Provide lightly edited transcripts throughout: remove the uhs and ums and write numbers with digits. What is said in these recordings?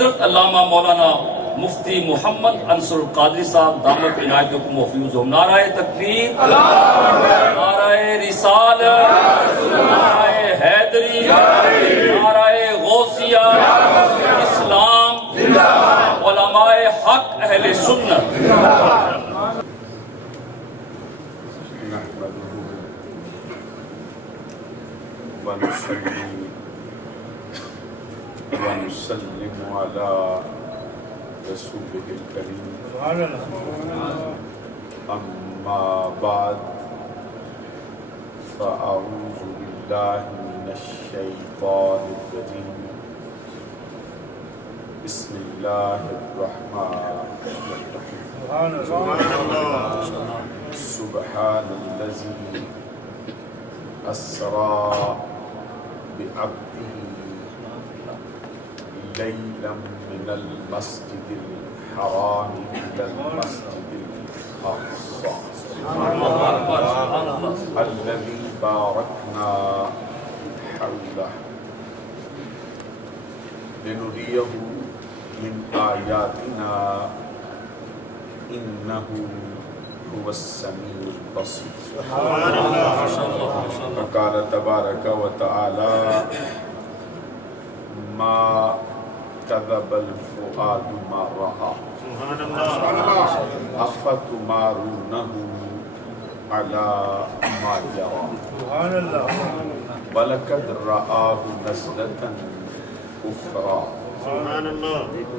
حضرت علامہ مولانا مفتی محمد انصر القادری صاحب دامت عنایتکم و فیوزہم۔ نعرہ تکبیر، نعرہ رسالت، نعرہ حیدری، نعرہ غوثیہ، اسلام، علماء حق، اہل سنت۔ ونسلم على رسوله الكريم أما بعد فأعوذ بالله من الشيطان الرجيم بسم الله الرحمن الرحيم سبحان الذي أسرى بعبده ليلا من المسجد الحرام إلى المسجد الأقصى الذي باركنا حوله لنريه من آياتنا إنه هو السميع البصير وقال تبارك وتعالى ما كذب الفؤاد ما رأى أفتمارونه على ما يرى ولقد رآه نزلة أخرى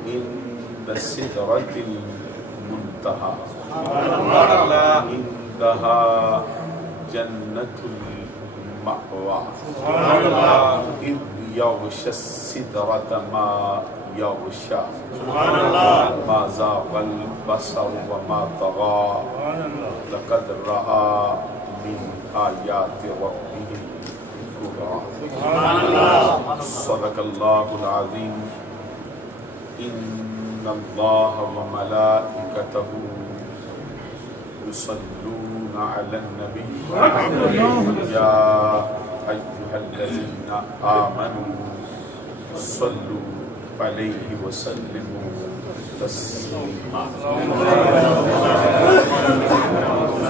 عند سدرة المنتهى عندها جنة المأوى إذ يغشى السدرة ما يغشى ما زاغ البصر وما طغى لقد رأى من آيات ربه الكبرى صدق الله العظيم إن الله وملائكته يصلون على النبي يا أيها الذين آمنوا صلوا عليه وسلموا تسليما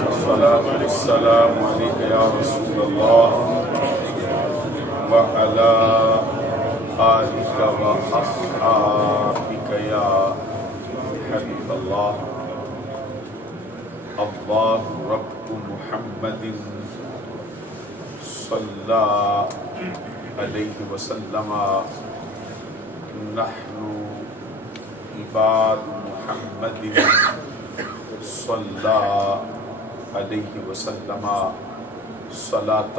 الصلاة والسلام عليك يا رسول الله وعلى آلك وأصحابك يا حبيب الله الله رب محمد صلى عليه وسلم نحن عباد محمد صلى عليه وسلم صلاة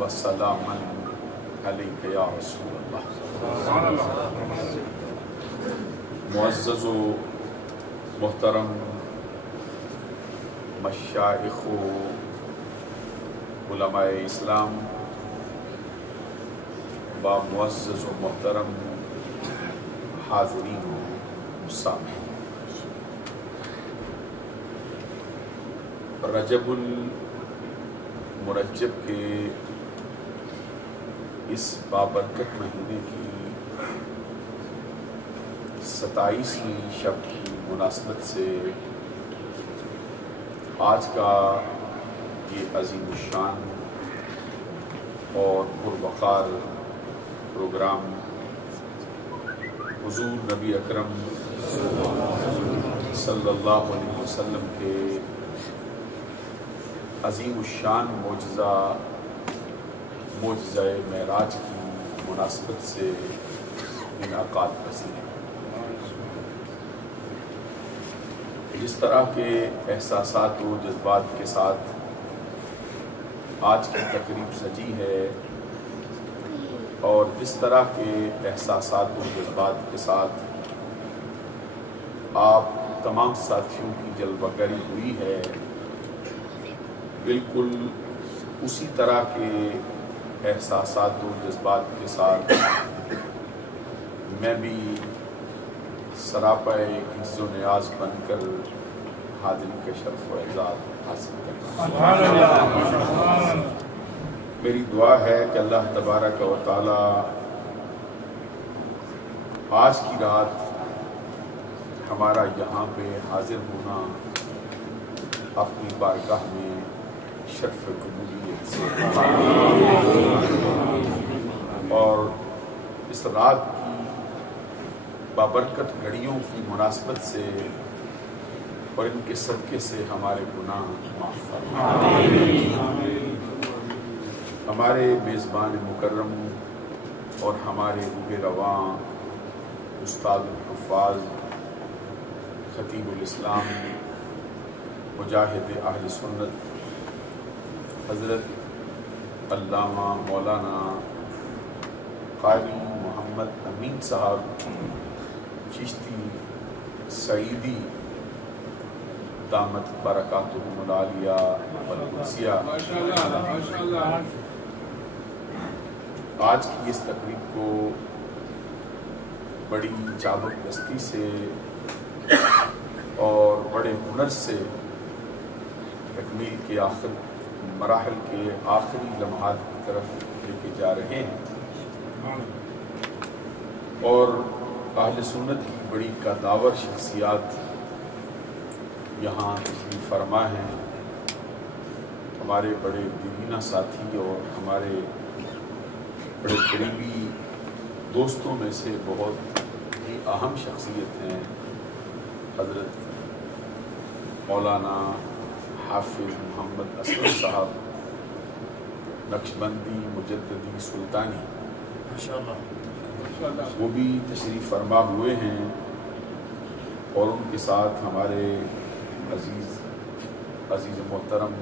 وسلاما عليك يا رسول الله معزز و محترم مشائخ و علماء اسلام با معزز و محترم حاضرین و سامعین، رجب المرجب کے اس بابرکت مہینے کی 27ویں شب کی مناسبت سے آج کا یہ عظیم الشان اور پروقار پروگرام حضور نبی اکرم صلی اللہ علیہ وسلم کے عظیم الشان معجزہ معراج کی مناسبت سے انعقاد پذیر ہے۔ جس طرح کے احساسات و جذبات کے ساتھ آج کی تقریب سجی ہے اور جس طرح کے احساسات و جذبات کے ساتھ آپ تمام ساتھیوں کی جلوہ گری ہوئی ہے، بالکل اسی طرح کے احساسات و جذبات کے ساتھ میں بھی سراپا عز و نیاز بن کر حاضری کے شرف و اعزاز حاصل کرتا ہوں۔ میری دعا ہے کہ اللہ تبارک و تعالی آج کی رات ہمارا یہاں پہ حاضر ہونا اپنی بارگاہ میں شرف قبولیت سے اور اس رات کی بابرکت گھڑیوں کی مناسبت سے اور ان کے صدقے سے ہمارے گناہ معاف فرمائے۔ ہمارے میزبان مکرم اور ہمارے روح رواں استاد الحفاظ خطیب الاسلام مجاہد اہل سنت حضرت علامہ مولانا قاری محمد امین صاحب چشتی سعیدی دامت برکاتہم العالیہ والقدسیہ آج کی اس تقریب کو بڑی چابک دستی سے اور بڑے ہنر سے تکمیل کے آخر مراحل کے آخری لمحات کی طرف لے کے جا رہے ہیں اور اہل سنت کی بڑی قداور شخصیات یہاں تشریف فرما ہیں۔ ہمارے بڑے دیرینہ ساتھی اور ہمارے بڑے قریبی دوستوں میں سے بہت ہی اہم شخصیت ہیں حضرت مولانا حافظ محمد اسلم صاحب نقشبندی مجددی سلطانی، وہ بھی تشریف فرما ہوئے ہیں اور ان کے ساتھ ہمارے عزیز محترم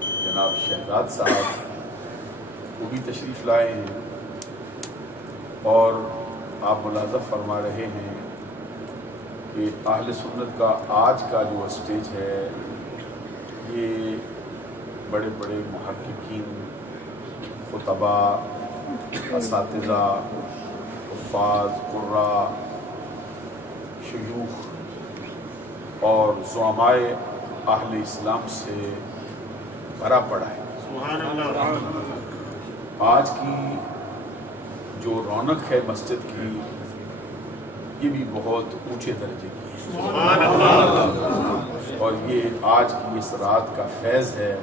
جناب شہزاد صاحب وہ بھی تشریف لائے ہیں اور آپ ملاحظہ فرما رہے ہیں کہ اہل سنت کا آج کا جو اسٹیج ہے یہ بڑے بڑے محققین، خطبہ، اساتذہ، حفاظ، قراء، شیوخ اور زعمائے اہل اسلام سے بھرا پڑا ہے۔ آج کی جو رونق ہے مسجد کی یہ بھی بہت اونچے درجے کی ہے اور یہ آج کی اس رات کا فیض ہے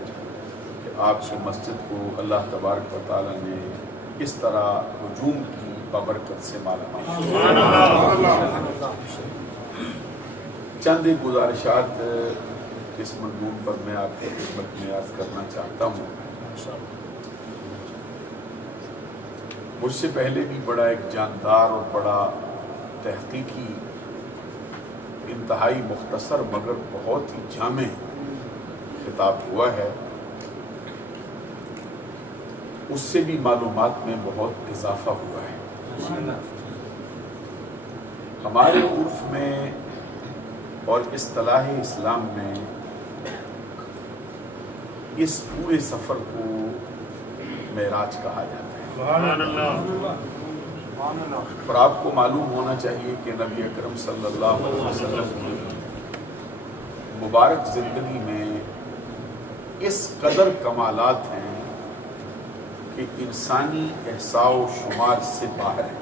کہ آپ کو مسجد کو اللہ تبارک و تعالیٰ نے اس طرح ہجوم کی بابرکت سے مالا مال۔ چند ایک گزارشات اس مضمون پر میں آپ کی خدمت میں عرض کرنا چاہتا ہوں۔ مجھ سے پہلے بھی بڑا ایک جاندار اور بڑا تحقیقی انتہائی مختصر مگر بہت ہی جامع خطاب ہوا ہے، اس سے بھی معلومات میں بہت اضافہ ہوا ہے۔ ہمارے عرف میں اور اصطلاح اسلام میں اس پورے سفر کو معراج کہا جاتا ہے اور آپ کو معلوم ہونا چاہیے کہ نبی اکرم صلی اللہ علیہ وسلم کی مبارک زندگی میں اس قدر کمالات ہیں کہ انسانی احساء و شمار سے باہر ہے۔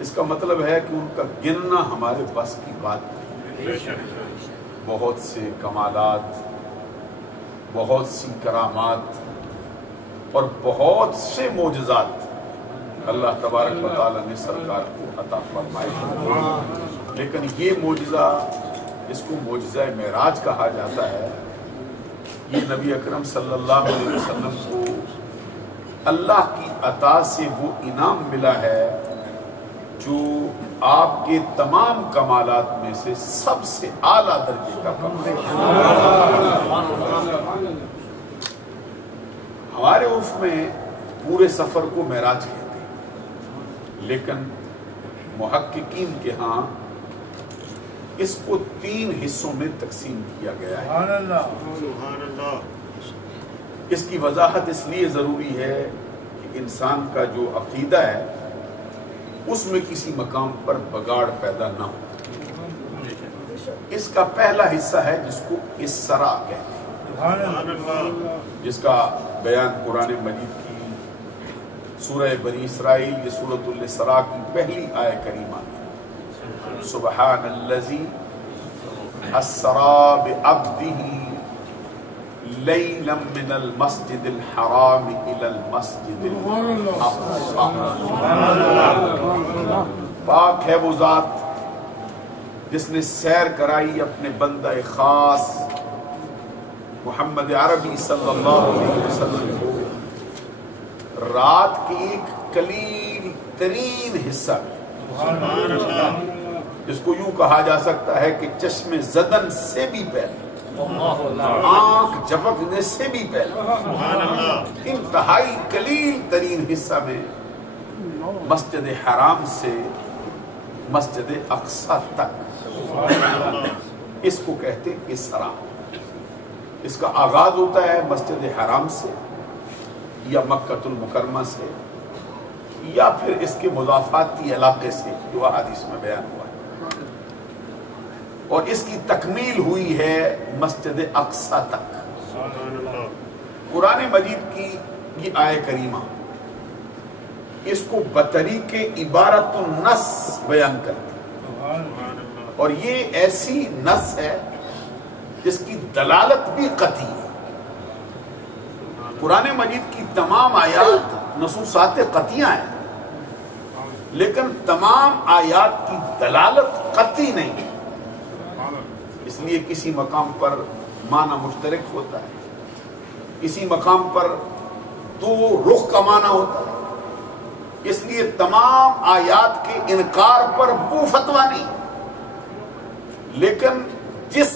اس کا مطلب ہے کہ ان کا گننا ہمارے بس کی بات نہیں۔ بہت سے کمالات، بہت سی کرامات اور بہت سے معجزات اللہ تبارک و تعالیٰ نے سرکار کو عطا فرمائے، لیکن یہ معجزہ، اس کو معجزہ معراج کہا جاتا ہے، یہ نبی اکرم صلی اللہ علیہ وسلم کو اللہ کی عطا سے وہ انعام ملا ہے جو آپ کے تمام کمالات میں سے سب سے اعلیٰ درجے کا کمال ہے۔ ہمارے عرف میں پورے سفر کو معراج کہتے ہیں، لیکن محققین کے ہاں اس کو 3 حصوں میں تقسیم کیا گیا ہے۔ اس کی وضاحت اس لیے ضروری ہے کہ انسان کا جو عقیدہ ہے اس میں کسی مقام پر بگاڑ پیدا نہ ہو۔ اس کا پہلا حصہ ہے جس کو اسراء کہتے ہیں، جس کا بیان قرآن مجید کی سورہ بنی اسرائیل یہ سورۃ الاسراء کی پہلی آیہ کریمہ میں سبحان الذی اسری بعبدہ لیلا من المسجد الحرام الى المسجد الاقصی. پاک ہے وہ ذات جس نے سیر کرائی اپنے بندہ خاص محمد عربی صلی اللہ علیہ وسلم کو رات کی ایک قلیل ترین حصہ جس کو یوں کہا جا سکتا ہے کہ چشم زدن سے بھی پہلے، آنکھ جھپکنے سے بھی پہلے، انتہائی قلیل ترین حصہ میں مسجد حرام سے مسجد اقصی تک، اس کو کہتے ہیں اسراء. اس کا آغاز ہوتا ہے مسجد حرام سے یا مکہ المکرمہ سے یا پھر اس کے مضافاتی علاقے سے جو حدیث میں بیان ہوا ہے، اور اس کی تکمیل ہوئی ہے مسجد اقصی تک. قرآن مجید کی یہ آیہ کریمہ اس کو بطریق عبارت النص بیان کرتی ہے، اور یہ ایسی نص ہے جس کی دلالت بھی قطعی ہے. قرآن مجید کی تمام آیات نصوصات قطعیاں ہیں، لیکن تمام آیات کی دلالت قطعی نہیں ہے. اس لیے کسی مقام پر معنی مشترک ہوتا ہے، کسی مقام پر دو رخ کا معنی ہوتا ہے. اس لیے تمام آیات کے انکار پر وہ فتویٰ نہیں، لیکن جس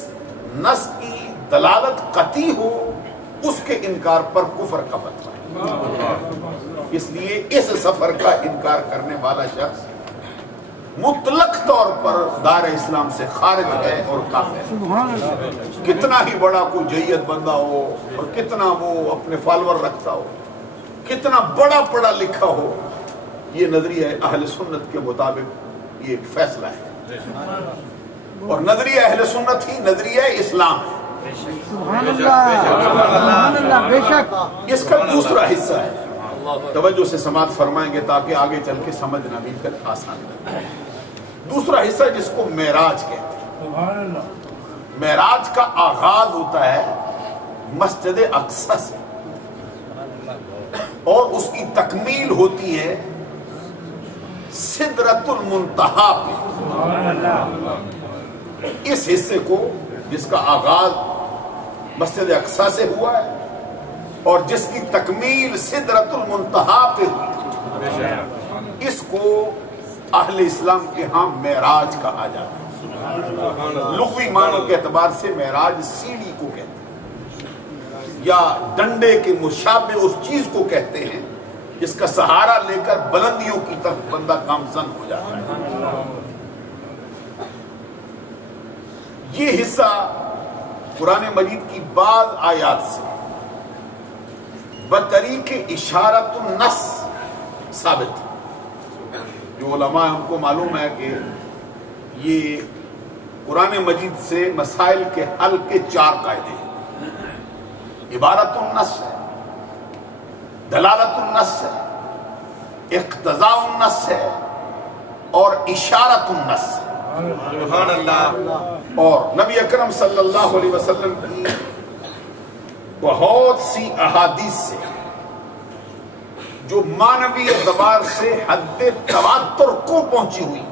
نص کی دلالت قطعی ہو اس کے انکار پر کفر کا فتویٰ ہے. اس لیے اس سفر کا انکار کرنے والا شخص مطلق طور پر دار اسلام سے خارج ہے اور کافر ہے. کتنا ہی بڑا کوئی جیت بندہ ہو اور کتنا وہ اپنے فالور رکھتا ہو، کتنا بڑا پڑھا لکھا ہو، یہ نظریہ اہل سنت کے مطابق یہ ایک فیصلہ ہے، اور نظریہ اہل سنت ہی نظریہ اسلام ہے. سبحان اللہ، بے شک. اس کا دوسرا حصہ ہے، توجہ سے سماعت فرمائیں گے تاکہ آگے چل کے سمجھنا بھی آسان ہے. دوسرا حصہ جس کو معراج کہتے ہیں. معراج کا آغاز ہوتا ہے مسجد اقصی سے اور اس کی تکمیل ہوتی ہے سدرۃ المنتہا پہ. اس حصے کو جس کا آغاز مسجد اقصی سے ہوا ہے اور جس کی تکمیل سدرۃ المنتہا پہ ہوئی، اس کو اہل اسلام کے ہاں معراج کہا جاتا ہے. لغوی معنی کے اعتبار سے معراج سیڑھی کو کہتے ہیں یا ڈنڈے کے مشابہ اس چیز کو کہتے ہیں جس کا سہارا لے کر بلندیوں کی طرف بندہ گامزن ہو جاتا ہے. یہ حصہ قرآن مجید کی بعض آیات سے بطریق اشارت النص ثابت ہے. جو علماء ہم کو معلوم ہے کہ یہ قرآن مجید سے مسائل کے حل کے 4 قاعدے ہیں. عبارت النص ہے، دلالت النص ہے، اقتضاء النص ہے اور اشارت النص ہے. سبحان اللہ. اور نبی اکرم صلی اللہ علیہ وسلم کی بہت سی احادیث سے جو معنوی اعتبار سے حد تواتر کو پہنچی ہوئی،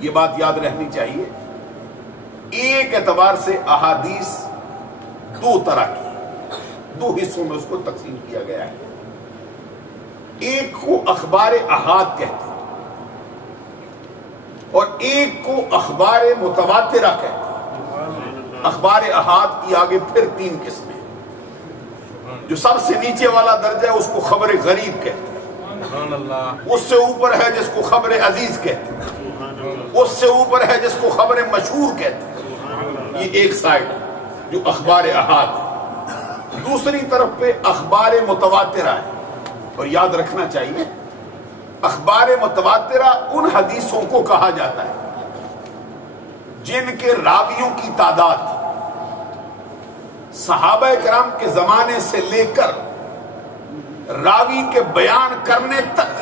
یہ بات یاد رہنی چاہیے. ایک اعتبار سے احادیث 2 طرح کی، 2 حصوں میں اس کو تقسیم کیا گیا ہے. ایک کو اخبار احاد کہتے ہیں اور ایک کو اخبار متواترہ کہتے ہیں. اخبار احاد کی آگے پھر 3 قسمیں. جو سب سے نیچے والا درجہ ہے اس کو خبر غریب کہتے ہیں. اس سے اوپر ہے جس کو خبر عزیز کہتے ہیں. اس سے اوپر ہے جس کو خبر مشہور کہتے ہیں. یہ ایک سائڈ جو اخبار احاد ہے. دوسری طرف پہ اخبار متواترہ ہے. اور یاد رکھنا چاہیے اخبار متواترہ ان حدیثوں کو کہا جاتا ہے جن کے راویوں کی تعداد صحابہ کرام کے زمانے سے لے کر راوی کے بیان کرنے تک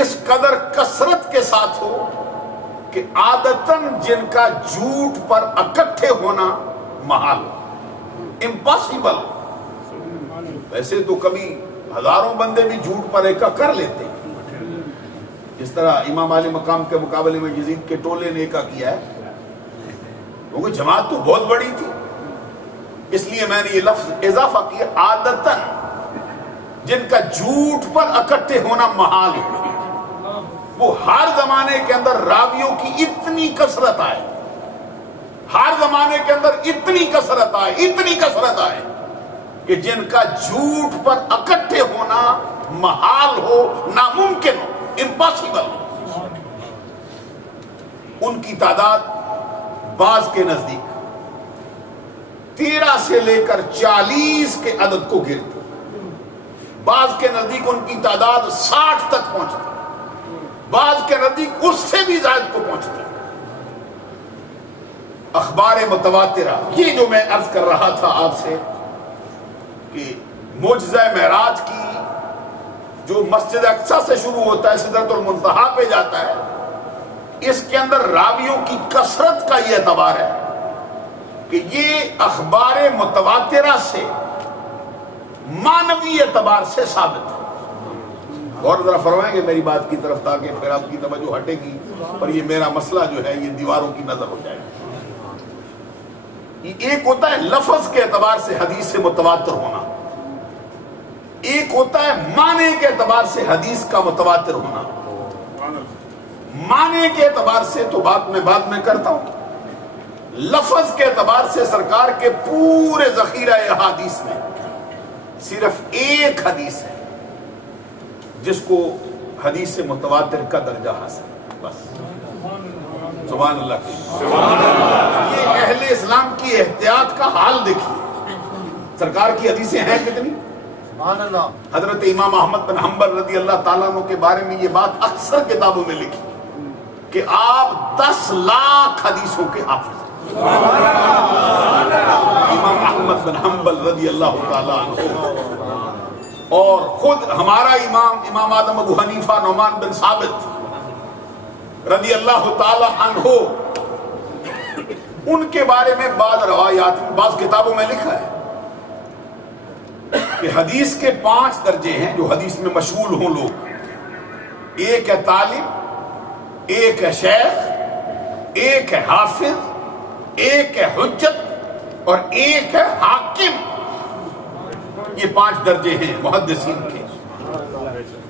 اس قدر کثرت کے ساتھ ہو کہ عادتاً جن کا جھوٹ پر اکٹھے ہونا محال، امپاسبل. ویسے تو کبھی ہزاروں بندے بھی جھوٹ پر ایکا کر لیتے ہیں، جس طرح امام علی مقام کے مقابلے میں یزید کے ٹولے نے ایکا کیا ہے، کیونکہ جماعت تو بہت بڑی تھی. اس لیے میں نے یہ لفظ اضافہ کیا، عادتاً جن کا جھوٹ پر اکٹھے ہونا محال ہے. وہ ہر زمانے کے اندر راویوں کی اتنی کثرت آئے، ہر زمانے کے اندر اتنی کثرت آئے کہ جن کا جھوٹ پر اکٹھے ہونا محال ہو، ناممکن ہو، امپاسبل ہو. ان کی تعداد بعض کے نزدیک 13 سے لے کر 40 کے عدد کو گرتے، بعض کے نزدیک ان کی تعداد 60 تک پہنچتی، بعض کے نزدیک اس سے بھی زائد کو پہنچتی. اخبار متواترہ، یہ جو میں عرض کر رہا تھا آپ سے کہ معجزہ معراج کی جو مسجد اقصی سے شروع ہوتا ہے سدرۃ المنتہا پہ جاتا ہے، اس کے اندر راویوں کی کثرت کا یہ اعتبار ہے کہ یہ اخبار متواترہ سے معنوی اعتبار سے ثابت ہے. اور ذرا فرمائیں گے میری بات کی طرف تاکہ پھر آپ کی توجہ ہٹے گی اور یہ میرا مسئلہ جو ہے یہ دیواروں کی نظر ہو جائے گا. ایک ہوتا ہے لفظ کے اعتبار سے حدیث سے متواتر ہونا، ایک ہوتا ہے معنی کے اعتبار سے حدیث کا متواتر ہونا. معنی کے اعتبار سے تو بات میں بعد میں کرتا ہوں، لفظ کے اعتبار سے سرکار کے پورے ذخیرہ احادیث میں صرف ایک حدیث ہے جس کو حدیث متواتر کا درجہ حاصل ہے، بس. سبحان اللہ کی. یہ اہل اسلام کی احتیاط کا حال دیکھیے. سرکار کی حدیثیں ہیں کتنی؟ سبحان اللہ. حضرت امام احمد بن حنبل رضی اللہ تعالیٰ عنہ کے بارے میں یہ بات اکثر کتابوں میں لکھی کہ آپ 10 لاکھ حدیثوں کے حافظ. امام احمد بن حنبل رضی اللہ تعالیٰ عنہ. اور خود ہمارا امام اعظم ابو حنیفہ نعمان بن ثابت رضی اللہ تعالی عنہ، ان کے بارے میں بعض روایات بعض کتابوں میں لکھا ہے کہ حدیث کے 5 درجے ہیں جو حدیث میں مشغول ہوں لوگ. ایک ہے طالب، ایک ہے شیخ، ایک ہے حافظ، ایک ہے حجت اور ایک ہے حاکم. یہ 5 درجے ہیں محدثین کے.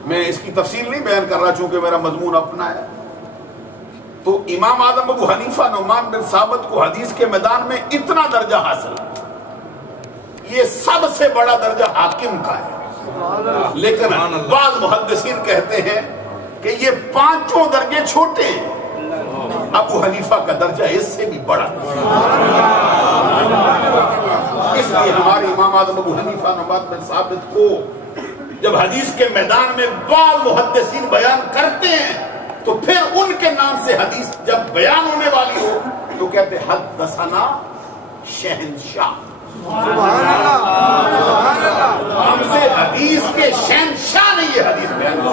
میں اس کی تفصیل نہیں بیان کر رہا چونکہ میرا مضمون اپنا ہے. تو امام اعظم ابو حنیفہ نعمان بن ثابت کو حدیث کے میدان میں اتنا درجہ حاصل ہے. یہ سب سے بڑا درجہ حاکم کا ہے، لیکن بعض محدثین کہتے ہیں کہ یہ 5 درجے چھوٹے ہیں، ابو حنیفہ کا درجہ اس سے بھی بڑا. اس لیے ہمارے امام اعظم ابو حنیفہ نعمان بن ثابت کو جب حدیث کے میدان میں بعض محدثین بیان کرتے ہیں تو پھر ان کے نام سے حدیث جب بیان ہونے والی ہو تو کہتے حدثنا شہنشاہ. ہم سے حدیث کے شہنشاہ نے یہ حدیث بیان کی.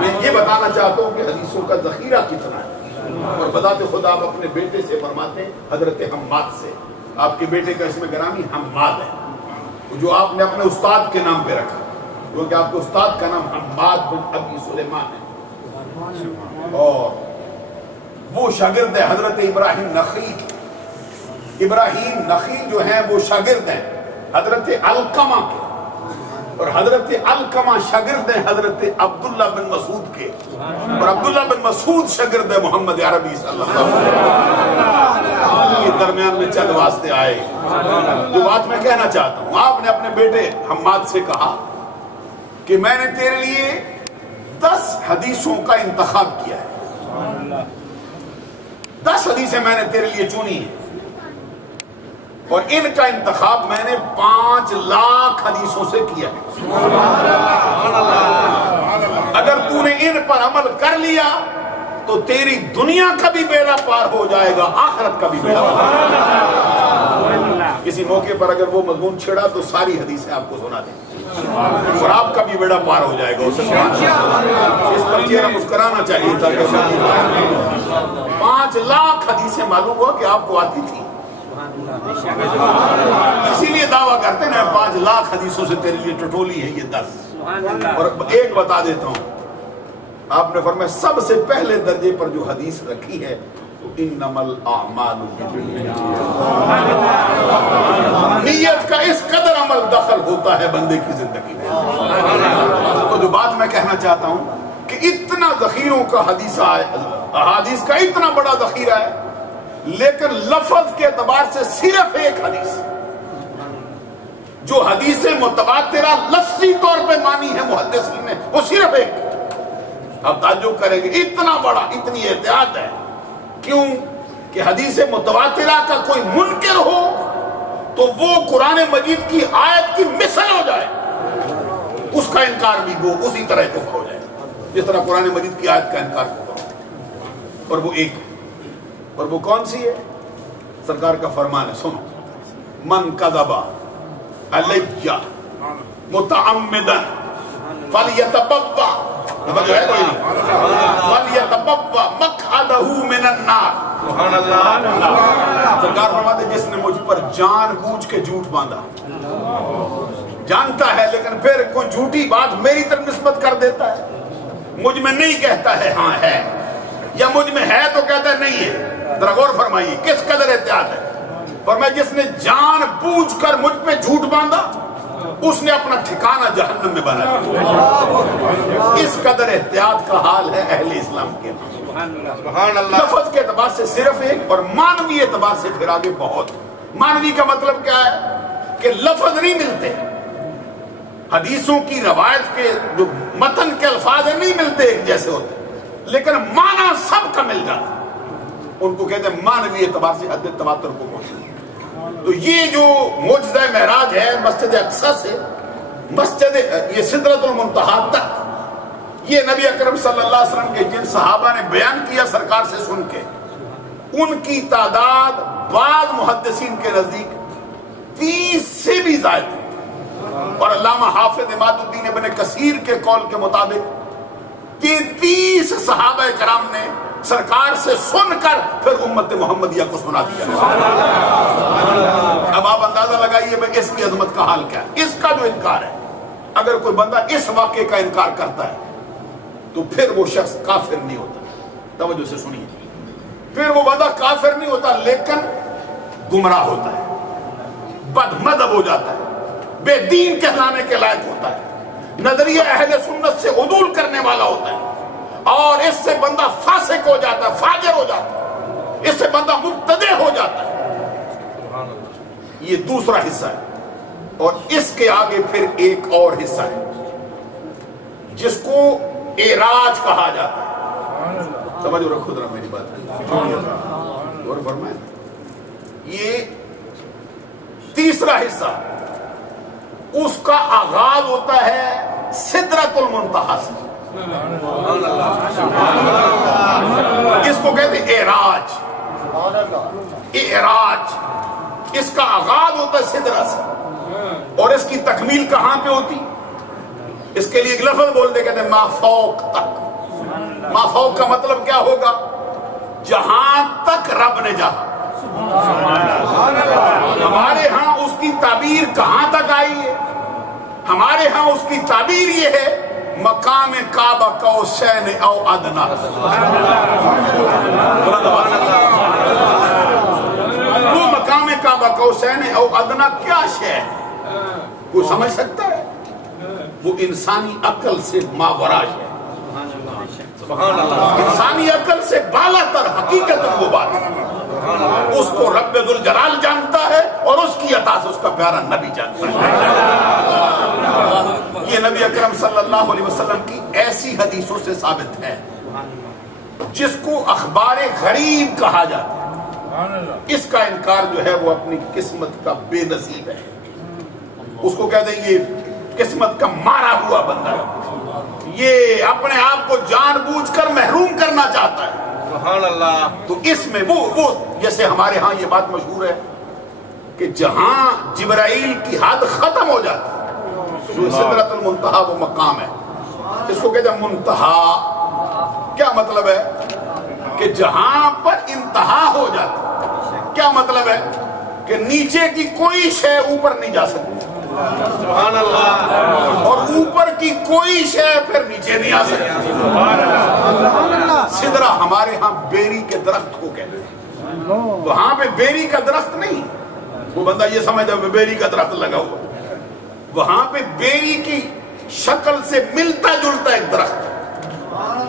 میں یہ بتانا چاہتا ہوں کہ حدیثوں کا ذخیرہ کتنا ہے. اور بذات خود آپ اپنے بیٹے سے فرماتے ہیں حضرت حماد سے، آپ کے بیٹے کا اسم گرامی حماد ہے جو آپ نے اپنے استاد کے نام پہ رکھا، کیونکہ آپ کے استاد کا نام حماد بن ابی سلیمان ہے. اور وہ شاگرد ہے حضرت ابراہیم نخعی. ابراہیم نخعی جو ہیں وہ شاگرد ہیں حضرت علقمہ کے، اور حضرت علقمہ شاگرد ہیں حضرت عبداللہ بن مسعود کے، اور عبداللہ بن مسعود شاگرد ہے محمد عربی صلی اللہ علیہ وسلم. کے درمیان میں چند واسطے آئے. جو بات میں کہنا چاہتا ہوں، آپ نے اپنے بیٹے حماد سے کہا کہ میں نے تیرے لیے 10 حدیثوں کا انتخاب کیا ہے، 10 حدیثیں میں نے تیرے لیے چنی ہیں، اور ان کا انتخاب میں نے 5 لاکھ حدیثوں سے کیا ہے. اگر تو نے ان پر عمل کر لیا تو تیری دنیا کا بھی بیڑا پار ہو جائے گا، آخرت کا بھی بیڑا پار. کسی موقع پر اگر وہ مضمون چھڑا تو ساری حدیثیں آپ کو سنا دیں اور آپ کا بھی بیڑا پار ہو جائے گا اس پر چہرہ مسکرانا چاہیے تاکہ 5 لاکھ حدیثیں معلوم ہوا کہ آپ کو آتی تھی اسی لیے دعویٰ کرتے ہیں 5 لاکھ حدیثوں سے تیرے لیے ٹٹولی ہے یہ 10 اور ایک بتا دیتا ہوں آپ نے فرمایا سب سے پہلے درجے پر جو حدیث رکھی ہے انما الاعمال بالنیات نیت کا اس قدر عمل دخل ہوتا ہے بندے کی زندگی میں تو جو بات میں کہنا چاہتا ہوں کہ اتنا ذخیروں کا احادیث کا اتنا بڑا ذخیرہ ہے لیکن لفظ کے اعتبار سے صرف ایک حدیث جو حدیث متواترہ لفظی طور پہ مانی ہے محدثین نے وہ صرف ایک آپ تعجب کریں گے اتنا بڑا اتنی احتیاط ہے کیوں کہ حدیث متواترہ کا کوئی منکر ہو تو وہ قرآن مجید کی آیت کی مثل ہو جائے اس کا انکار بھی وہ اسی طرح کفر ہو جائے جس طرح قرآن مجید کی آیت کا انکار کفر ہو اور وہ ایک اور وہ کون سی ہے سرکار کا فرمان ہے سنو من کذب علی متعمدا فلیتبوأ مقعدہ من النار سرکار فرماتے جس نے مجھ پر جان بوجھ کے جھوٹ باندھا جانتا ہے لیکن پھر کوئی جھوٹی بات میری طرف نسبت کر دیتا ہے مجھ میں نہیں کہتا ہے ہاں ہے یا مجھ میں ہے تو کہتا ہے نہیں ہے ذرا غور فرمائیے کس قدر احتیاط ہے فرمایا جس نے جان بوجھ کر مجھ پہ جھوٹ باندھا اس نے اپنا ٹھکانہ جہنم میں بنایا اس قدر احتیاط کا حال ہے اہل اسلام کے لفظ کے اعتبار سے صرف ایک اور مانوی اعتبار سے پھر آگے بہت مانوی کا مطلب کیا ہے کہ لفظ نہیں ملتے حدیثوں کی روایت کے جو متن کے الفاظ نہیں ملتے ایک جیسے ہوتے لیکن معنی سب کا مل جاتا ان کو کہتے ہیں مانوی اعتبار سے حد تواتر کو پہنچنا تو یہ جو معجزہ معراج ہے مسجد اقصی سے مسجد یہ سدرۃ المنتہا تک یہ نبی اکرم صلی اللہ علیہ وسلم کے جن صحابہ نے بیان کیا سرکار سے سن کے ان کی تعداد بعض محدثین کے نزدیک 30 سے بھی زائد ہے اور علامہ حافظ عماد الدین ابن کثیر کے قول کے مطابق 30 صحابہ کرام نے سرکار سے سن کر پھر امت محمدیہ کو سنا دیا اب آپ اندازہ لگائیے بھائی اس کی عظمت کا حال کیا ہے اس کا جو انکار ہے اگر کوئی بندہ اس واقعے کا انکار کرتا ہے تو پھر وہ شخص کافر نہیں ہوتا توجہ سے سنیے پھر وہ بندہ کافر نہیں ہوتا لیکن گمراہ ہوتا ہے بد مذہب ہو جاتا ہے بے دین کہلانے کے لائق ہوتا ہے نظریہ اہل سنت سے عدول کرنے والا ہوتا ہے اور اس سے بندہ فاسق ہو جاتا ہے فاجر ہو جاتا ہے اس سے بندہ مبتدع ہو جاتا ہے یہ دوسرا حصہ ہے اور اس کے آگے پھر ایک اور حصہ ہے جس کو اعراج کہا جاتا ہے توجہ رکھو ذرا میری بات اور فرمائیں یہ تیسرا حصہ اس کا آغاز ہوتا ہے سدرۃ المنتہا سے اس کو کہتے ہیں اعراج اعراج اس کا آغاز ہوتا ہے سدرہ سے اور اس کی تکمیل کہاں پہ ہوتی اس کے لیے ایک لفظ بولتے کہتے ہیں ما فوق تک ما فوق کا مطلب کیا ہوگا جہاں تک رب نے جہاں ہمارے ہاں اس کی تعبیر کہاں تک آئی ہے ہمارے ہاں اس کی تعبیر یہ ہے مقام کعبہ قوسین او ادنا وہ مقام کعبہ قوسین او ادنا کیا شے ہے کوئی سمجھ سکتا ہے وہ انسانی عقل سے ماورا ہے انسانی عقل سے بالا تر حقیقت وہ بات ہے اس کو رب ذوالجلال جانتا ہے اور اس کی عطا سے اس کا پیارا نبی جانتا ہے یہ نبی اکرم صلی اللہ علیہ وسلم کی ایسی حدیثوں سے ثابت ہے جس کو اخبار غریب کہا جاتا ہے اس کا انکار جو ہے وہ اپنی قسمت کا بے نصیب ہے اس کو کہتے ہیں یہ قسمت کا مارا ہوا بندہ ہے یہ اپنے آپ کو جان بوجھ کر محروم کرنا چاہتا ہے سبحان اللہ تو اس میں وہ جیسے ہمارے ہاں یہ بات مشہور ہے کہ جہاں جبرائیل کی حد ختم ہو جاتی، جو سدرۃ المنتہا وہ مقام ہے، اس کو کہتے ہیں منتہا۔ کیا مطلب ہے؟ کہ جہاں پر انتہا ہو جاتی، کیا مطلب ہے؟ کہ نیچے کی کوئی شے اوپر نہیں جا سکتی، سبحان اللہ، اور اوپر کی کوئی شے پھر نیچے نہیں آ سکتی، سبحان اللہ۔ سدرہ ہمارے ہاں بیری کے درخت کو کہتے ہیں، وہاں پہ بیری کا درخت نہیں، وہ بندہ یہ سمجھتا ہے بیری کا درخت لگا ہوا، وہاں پہ بیری کی شکل سے ملتا جلتا ایک درخت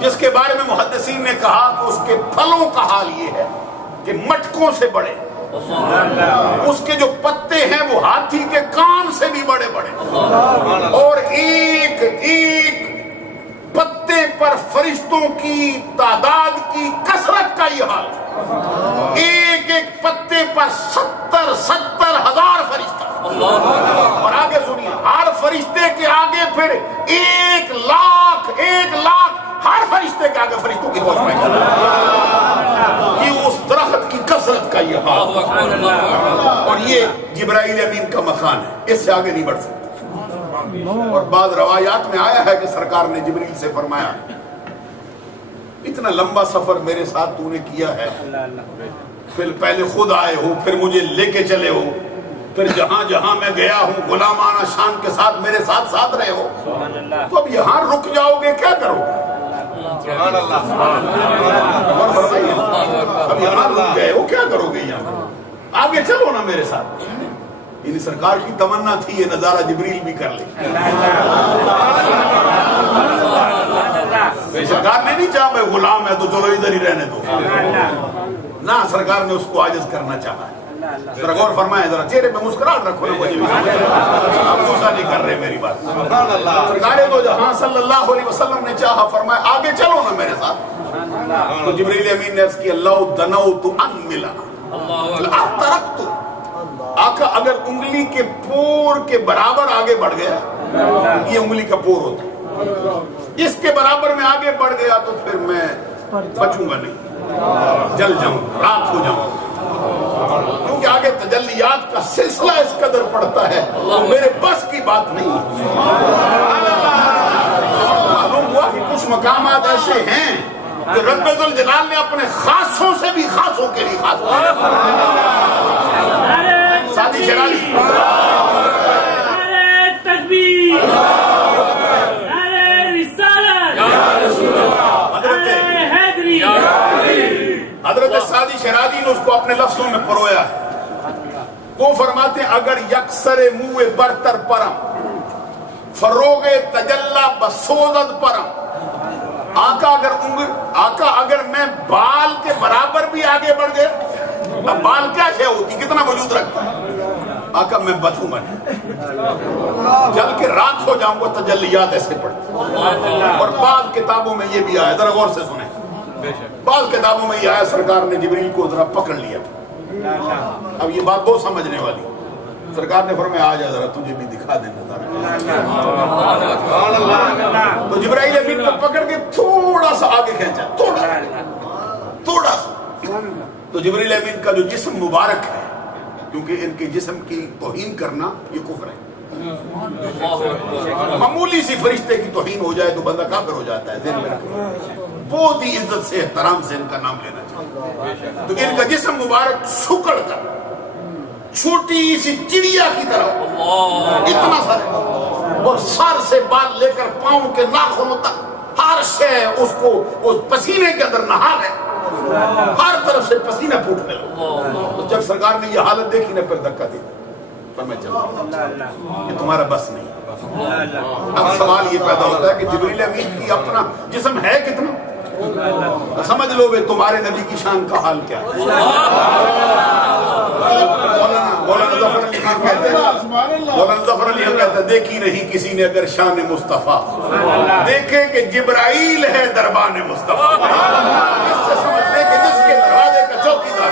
جس کے بارے میں محدثین نے کہا کہ اس کے پھلوں کا حال یہ ہے کہ مٹکوں سے بڑے، اس کے جو پتے ہیں وہ ہاتھی کے کان سے بھی بڑے بڑے، اور ایک ایک پتے پر فرشتوں کی تعداد کی کثرت کا یہ حال، ایک ایک پتے پر 70 ہزار فرشتہ، اور آگے سنیے، ہر فرشتے کے آگے پھر 1 لاکھ ہر فرشتے کے آگے فرشتوں کی فوج پائی جاتی، یہ اس درخت کی کثرت کا یہ حال، اور یہ جبرائیل امین کا مکان ہے، اس سے آگے نہیں بڑھ سکتے۔ اور بعض روایات میں آیا ہے کہ سرکار نے جبریل سے فرمایا، اتنا لمبا سفر میرے ساتھ تو نے کیا ہے، پھر پہلے خود آئے ہو، پھر مجھے لے کے چلے ہو، پھر جہاں جہاں میں گیا ہوں غلامانہ شان کے ساتھ میرے ساتھ رہے ہو، تو اب یہاں رک جاؤ گے کیا کرو گے؟ سبحان اللہ، اور فرمائیے اب یہاں رک گئے ہو کیا کرو گے؟ یہاں آگے چلو نا میرے ساتھ۔ یعنی سرکار کی تمنا تھی یہ نظارہ جبریل بھی کر لے، سرکار نے نہیں چاہا میں غلام ہے تو چلو ادھر ہی رہنے دو، نہ سرکار نے اس کو عاجز کرنا چاہا ہے۔ ذرا غور فرمائیں، ذرا چہرے پہ مسکراہٹ رکھو نا، مجھے بھی آپ غصہ نہیں کر رہے میری بات۔ سرکار دو جہاں صلی اللہ علیہ وسلم نے چاہا، فرمایا آگے چلو نا میرے ساتھ، تو جبریل امین نے عرض کیا لو دنوت ان ملا ترکت، آقا اگر انگلی کے پور کے برابر آگے بڑھ گیا، یہ انگلی کا پور ہوتا ہے، اس کے برابر میں آگے بڑھ گیا تو پھر میں بچوں گا نہیں، جل جاؤں، راکھ ہو جاؤں، کیونکہ آگے تجلیات کا سلسلہ اس قدر پڑتا ہے، میرے بس کی بات نہیں۔ معلوم ہوا کہ کچھ مقامات ایسے ہیں کہ رب ذوالجلال نے اپنے خاصوں سے بھی خاصوں کے لیے خاص سادی شرازی، تکبیر، رسالت، حیدری، حضرت سادی شرازی نے اس کو اپنے لفظوں میں پرویا ہے، وہ فرماتے ہیں اگر یکسر منہ برتر پرم فروغ تجلا بسوزد پرم، آقا اگر میں بال کے برابر بھی آگے بڑھ گیا، اب بال کیا شے ہوتی، کتنا وجود رکھتا ہے، آقا میں بچوں گا نہیں، جل کے راکھ ہو جاؤں گا، تجلیات ایسے پڑھتے۔ اور بعض کتابوں میں یہ بھی آیا، ذرا غور سے سنیں، بعض کتابوں میں یہ آیا سرکار نے جبریل کو ذرا پکڑ لیا تھا۔ اب یہ بات بہت سمجھنے والی، سرکار نے فرمایا آ جا ذرا تجھے بھی دکھا دیں نظارہ، تو جبرائیل امین کو پکڑ کے تھوڑا سا آگے کھینچا، تھوڑا سا، تو جبرائیل امین کا جو جسم مبارک ہے، کیونکہ ان کے جسم کی توہین کرنا یہ کفر ہے، معمولی سی فرشتے کی توہین ہو جائے تو بندہ کافر ہو جاتا ہے، ذہن میں رکھیں، بہت ہی عزت سے احترام سے ان کا نام لینا چاہیے۔ تو ان کا جسم مبارک سکڑ کر چھوٹی سی چڑیا کی طرح اتنا سا، اور سر سے بال لے کر پاؤں کے ناخنوں تک ہر شے اس کو اس پسینے کے اندر نہا گئے، ہر طرف سے پسینہ پھوٹنے لگا۔ تو جب سرکار نے یہ حالت دیکھی نا، پھر دھکا دی، پر میں چلا، یہ تمہارا بس نہیں۔ اب سوال یہ پیدا ہوتا ہے کہ جبریل امین کی اپنا جسم ہے کتنا، سمجھ لو بے تمہارے نبی کی شان کا حال کیا ہے۔ مولانا ظفر علی خان کہتے ہیں دیکھی نہیں کسی نے اگر شان مصطفیٰ، دیکھے کہ جبرائیل ہے دربان مصطفیٰ، اس سے سمجھ لے کہ جس کے دروازے کا چوکیدار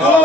2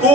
2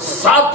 7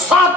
7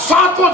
7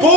2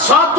7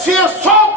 600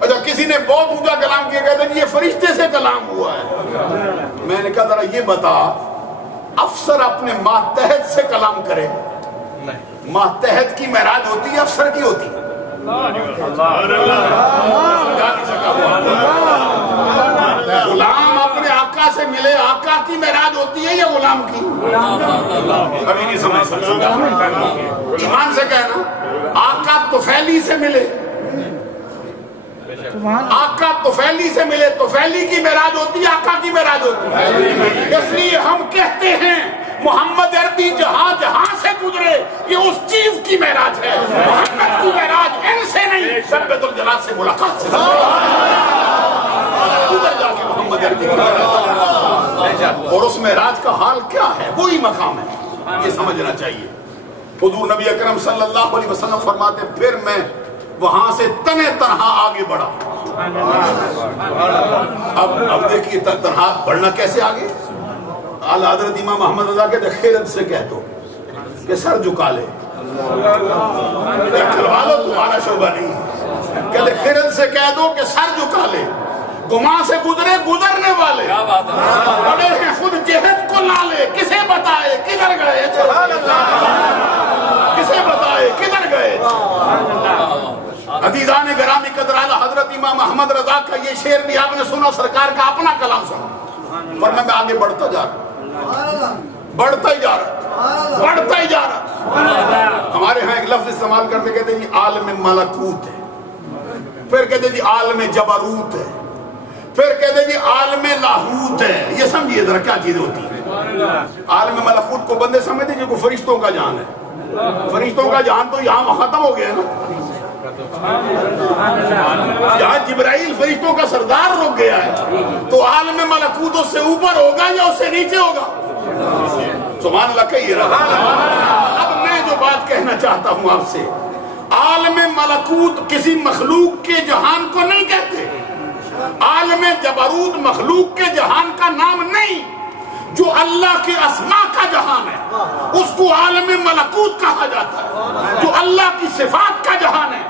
اچھا کسی نے بہت اونچا کلام کیا، کہتے ہیں یہ فرشتے سے کلام ہوا ہے. میں نے کہا ذرا یہ بتا، افسر اپنے ماتحت سے کلام کرے؟ ماتحت کی معراج ہوتی ہے، افسر کی ہوتی ہے. غلام اپنے آقا سے ملے، آقا کی معراج ہوتی ہے یا غلام کی؟ ابھی نہیں سمجھ سکتا. ایمان سے کہنا، آقا طفیلی سے ملے، آقا طفیلی سے ملے، طفیلی کی معراج ہوتی ہے، آقا کی معراج ہوتی ہے. اس لیے ہم کہتے ہیں محمد عربی جہاں جہاں سے گزرے یہ اس چیز کی معراج ہے. محمد کی معراج ان سے نہیں، بیت الجلال سے ملاقات سے. ادھر جا کے محمد عربی کی معراج، اور اس معراج کا حال کیا ہے، وہی مقام ہے، یہ سمجھنا چاہیے. حضور نبی اکرم صلی اللہ علیہ وسلم فرماتے پھر میں وہاں سے تنہ تنہا آگے بڑھا. اب دیکھیے تنہا بڑھنا کیسے آگے. اعلی حضرت امام محمد رضا کہتے خیرت سے کہہ دو کہ سر جھکا لے. کھلوا لو، تمہارا شعبہ نہیں. کہتے خیرت سے کہہ دو کہ سر جھکا لے. گما سے گزرے گزرنے والے، بڑے ہیں خود جہد کو لا لے. کسے بتائے کدھر گئے، کسے بتائے کدھر گئے. عزیزان گرامی قدر اعلی حضرت امام احمد رضا کا یہ شعر بھی آپ نے سنا، سرکار کا اپنا کلام سنا. ورنہ میں آگے بڑھتا جا رہا، بڑھتا ہی جا رہا، بڑھتا ہی جا رہا. ہمارے ہاں ایک لفظ استعمال کرتے کہتے ہیں جی عالم ملکوت ہے، پھر کہتے جی عالم جبروت ہے، پھر کہتے جی عالم لاہوت ہے. یہ سمجھیے ذرا کیا چیزیں ہوتی ہیں. عالم ملکوت کو بندے سمجھتے ہیں جو فرشتوں کا جہان ہے. فرشتوں کا جہان تو یہاں ختم ہو گیا نا. جہاں جبرائیل فرشتوں کا سردار رک گیا ہے، تو عالم ملکوت اس سے اوپر ہوگا یا اس سے نیچے ہوگا؟ سبحان اللہ کہیے رہا. اب میں جو بات کہنا چاہتا ہوں آپ سے، عالم ملکوت کسی مخلوق کے جہان کو نہیں کہتے. عالم جبروت مخلوق کے جہان کا نام نہیں. جو اللہ کے اسماء کا جہان ہے اس کو عالم ملکوت کہا جاتا ہے. جو اللہ کی صفات کا جہان ہے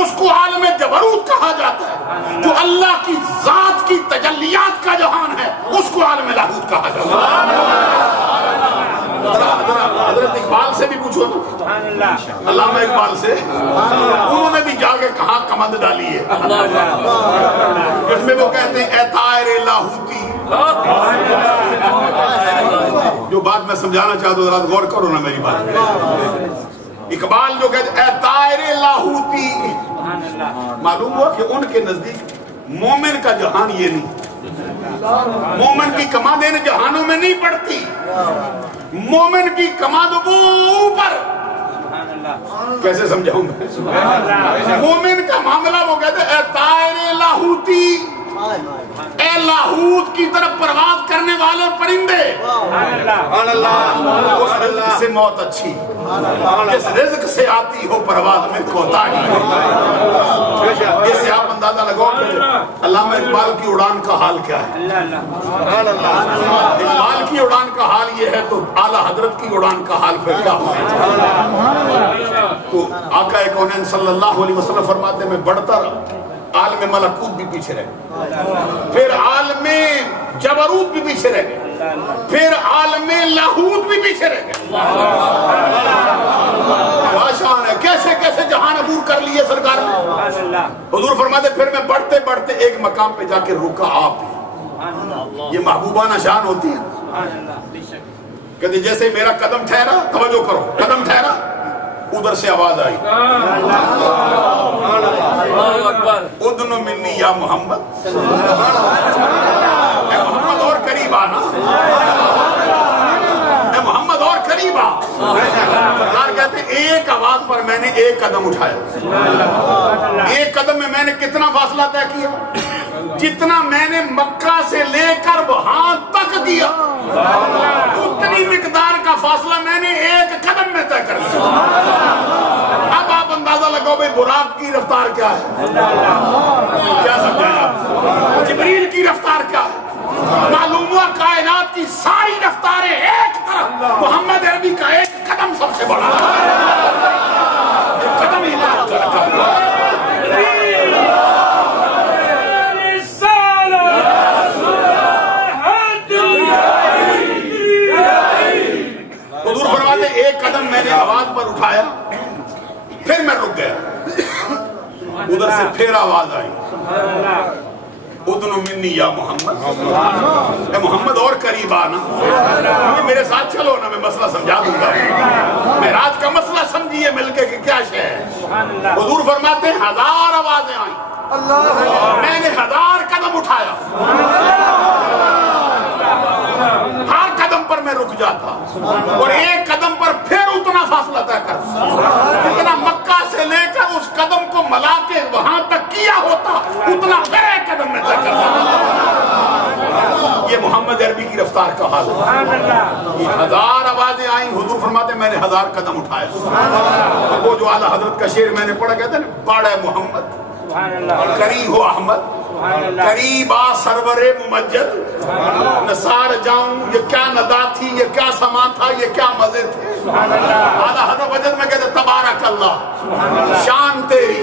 اس کو عالم جبروت کہا جاتا ہے. جو اللہ کی ذات کی تجلیات کا جہان ہے اس کو عالم لاہوت کہا جاتا ہے. حضرت اقبال سے بھی پوچھو نا، علامہ اقبال سے، انہوں نے بھی جا کے کہاں کمند ڈالی ہے. اس میں وہ کہتے ہیں اے طائر لاہوتی. جو بات میں سمجھانا چاہتا ہوں ذرا غور کرو نا میری بات. اقبال جو کہتے اے طائر لاہوتی، معلوم ہوا کہ ان کے نزدیک مومن کا جہان یہ نہیں. مومن کی کمانیں ان جہانوں میں نہیں پڑتی. مومن کی کمان وہ اوپر. کیسے سمجھاؤں میں؟ مومن کا معاملہ وہ کہتے اے طائر لاہوتی، اے لاہوت کی طرف پرواز کرنے والے پرندے. اس رزق سے موت اچھی، جس رزق سے آتی ہو پرواز میں کوتاہی. اس سے آپ اندازہ لگاؤ کہ علامہ اقبال کی اڑان کا حال کیا ہے. اقبال کی اڑان کا حال یہ ہے تو اعلیٰ حضرت کی اڑان کا حال پھر کیا ہوگا. تو آقا کونین صلی اللہ علیہ وسلم فرماتے میں بڑھتا رہا. عالم ملکوت بھی پیچھے رہ گئے، پھر عالم جبروت بھی پیچھے رہ گئے، پھر عالم لاہوت بھی پیچھے رہ گئے. شان ہے کیسے کیسے جہان عبور کر لیے سرکار نے. حضور فرماتے پھر میں بڑھتے بڑھتے ایک مقام پہ جا کے رکا آپ. یہ محبوبانہ شان ہوتی ہے. کہتے جیسے میرا قدم ٹھہرا، توجہ کرو، قدم ٹھہرا، ادھر سے آواز آئی ادن منی یا محمد. اے محمد اور قریب آنا، اے محمد اور قریب آ. کہتے ایک آواز پر میں نے ایک قدم اٹھایا. ایک قدم میں نے کتنا فاصلہ طے کیا؟ جتنا میں نے مکہ سے لے کر وہاں تک دیا اتنی مقدار کا فاصلہ میں نے ایک قدم میں طے کر لیا. اب آپ اندازہ لگاؤ بھائی براق کی رفتار کیا ہے. کیا سمجھائیں آپ؟ جبریل کی رفتار کیا ہے؟ معلوم ہوا کائنات کی ساری رفتاریں ایک طرف، محمد عربی کا ایک قدم سب سے بڑا قدم ہی سے پھر آواز آئی اذن منی یا محمد، اے محمد اور قریب آنا، میرے ساتھ چلو نا، میں مسئلہ سمجھا دوں گا۔ معراج کا مسئلہ سمجھیے مل کے کہ کیا شے ہے۔ حضور فرماتے ہیں 1000 آوازیں آئیں، میں نے 1000 قدم اٹھایا، ہر قدم پر میں رک جاتا اور ایک قدم پر پھر اتنا فاصلہ طے کرتا، اتنا مکہ سے لے کر اس قدم کو ملا کے وہاں تک کیا ہوتا اتنا پھر ایک قدم میں طے کرتا۔ یہ محمد عربی کی رفتار کا حال ہے۔ یہ 1000 آوازیں آئیں، حضور فرماتے ہیں میں نے 1000 قدم اٹھایا۔ وہ جو اعلیٰ حضرت کا شعر میں نے پڑھا کہتے ہیں باڑے محمد کری ہو احمد قریب آ سرور ممجد، نثار جاؤں یہ کیا ندا تھی، یہ کیا سما تھا، یہ کیا مزے تھے۔ اعلیٰ حضرت وجد میں کہتے تبارک اللہ شان تیری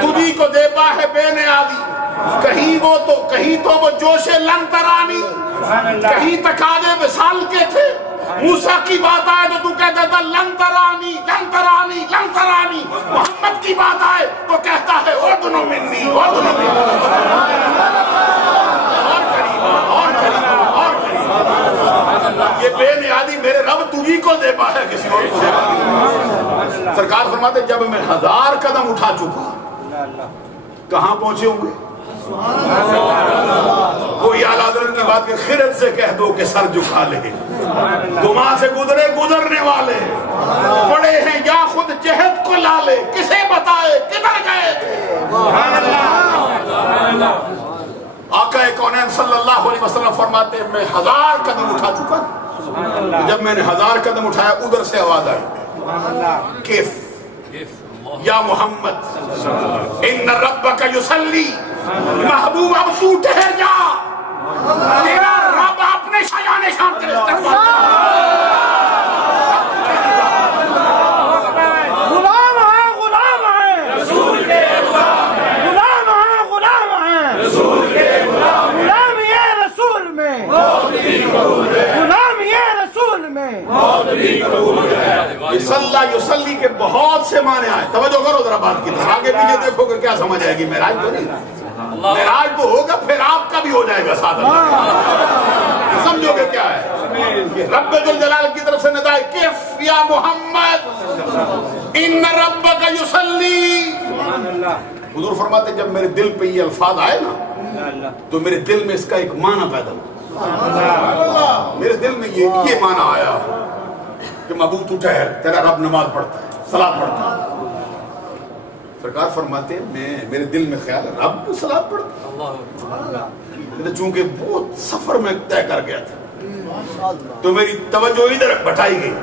تجھی کو دیبا ہے بے نیازی، کہیں تو وہ جوش لن ترانی، کہیں تقاضے وصال کے تھے۔ موسیٰ کی بات آئے تو کہتا تھا لن ترانی لن ترانی لن ترانی، محمد کی بات آئے تو کہتا ہے اذن منی اذن منی، اور قریبا اور قریبا اور قریبا۔ یہ بے نیازی میرے رب تجھی کو دیبا ہے، کسی اور کو دیبا نہیں۔ سرکار فرماتے جب میں 1000 قدم اٹھا چکا کہاں پہنچے ہوں گے؟ کوئی اعلیٰ حضرت کی بات کہ خرد سے کہہ دو کہ سر جھکا لے، گما سے گزرے گزرنے والے پڑے ہیں یا خود جہد کو لالے، کسے بتائے کدھر گئے تھے۔ آقا کونین صلی اللہ علیہ وسلم فرماتے ہیں میں 1000 قدم اٹھا چکا، جب میں نے 1000 قدم اٹھایا ادھر سے آواز آئی کیف یا محمد ان ربک یصلی، محبوب اب تو ٹھہر جا، تیرا رب اپنے شایان شان کے استقبال۔ غلام ہیں غلام ہیں رسول کے غلام ہیں، غلام ہیں غلام ہیں رسول کے غلام ہیں، غلام یہ رسول میں غلام یہ رسول میں۔ یصلی کے بہت سے معنی آئے، توجہ کرو ذرا بات کی طرف، آگے پیچھے دیکھو کہ کیا سمجھ آئے گی۔ معراج تو نہیں، معراج تو ہوگا پھر آپ کا بھی ہو جائے گا ساتھ، سمجھو گے کیا ہے۔ رب جلال کی طرف سے ندائے کیف یا محمد ان ربک یصلی۔ حضور فرماتے جب میرے دل پہ یہ الفاظ آئے نا تو میرے دل میں اس کا ایک معنی پیدا ہوا، میرے دل میں یہ معنی آیا کہ محبوب تو ٹھہر، تیرا رب نماز پڑھتا ہے، صلاۃ پڑھتا ہے۔ سرکار فرماتے ہیں میرے دل میں خیال ہے رب صلاۃ پڑھتا ہے، چونکہ بہت سفر میں طے کر گیا تھا تو میری توجہ ادھر بٹائی گئی،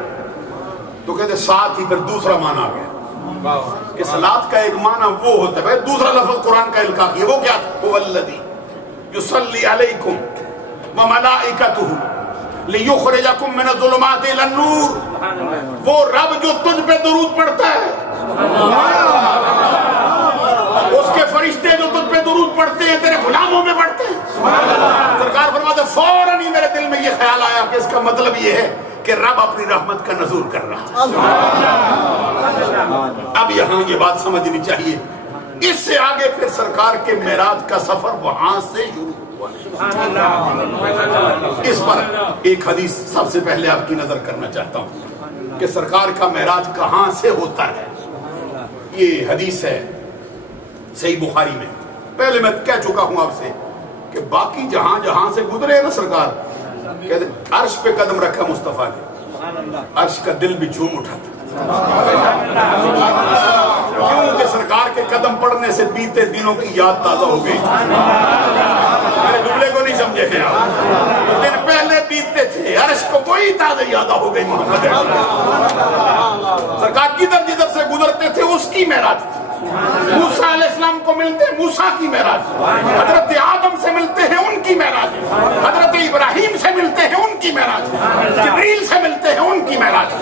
تو کہتے ساتھ ہی پھر دوسرا معنی آ گیا کہ صلاۃ کا ایک معنی وہ ہوتا ہے، دوسرا لفظ قرآن کا القاء کیا، وہ کیا تھا؟ هو الذی یصلی علیکم وملائکتہ لیخرجکم من الظلمات الی النور، وہ رب جو تجھ پہ درود پڑھتا ہے، اس کے فرشتے جو تجھ پہ درود پڑھتے ہیں تیرے غلاموں میں پڑھتے ہیں۔ سرکار فرماتے فوراً ہی میرے دل میں یہ خیال آیا کہ اس کا مطلب یہ ہے کہ رب اپنی رحمت کا نزول کر رہا ہے۔ اب یہاں یہ بات سمجھنی چاہیے، اس سے آگے پھر سرکار کے معراج کا سفر وہاں سے شروع ہوا۔ اس پر ایک حدیث سب سے پہلے آپ کی نظر کرنا چاہتا ہوں کہ سرکار کا معراج کہاں سے ہوتا ہے۔ یہ حدیث ہے صحیح بخاری میں، پہلے میں کہہ چکا ہوں آپ سے کہ باقی جہاں جہاں سے گزرے نا سرکار، کہتے عرش پہ قدم رکھا مصطفیٰ نے، عرش کا دل بھی جھوم اٹھا تھا، کیونکہ سرکار کے قدم پڑنے سے بیتے دنوں کی یاد تازہ ہو گئی۔ میرے جملے کو نہیں سمجھے ہیں آپ، دن پہلے بیتتے تھے، عرش کو وہی تازہ یاد ہو گئی۔ محمد سرکار جدھر جدھر سے گزرتے تھے اس کی معراج تھی۔ موسیٰ علیہ السلام کو ملتے موسیٰ کی معراج، حضرت آدم سے ملتے ہیں ان کی معراج، حضرت ابراہیم سے ملتے ہیں ان کی معراج، جبریل سے ملتے ہیں ان کی معراج،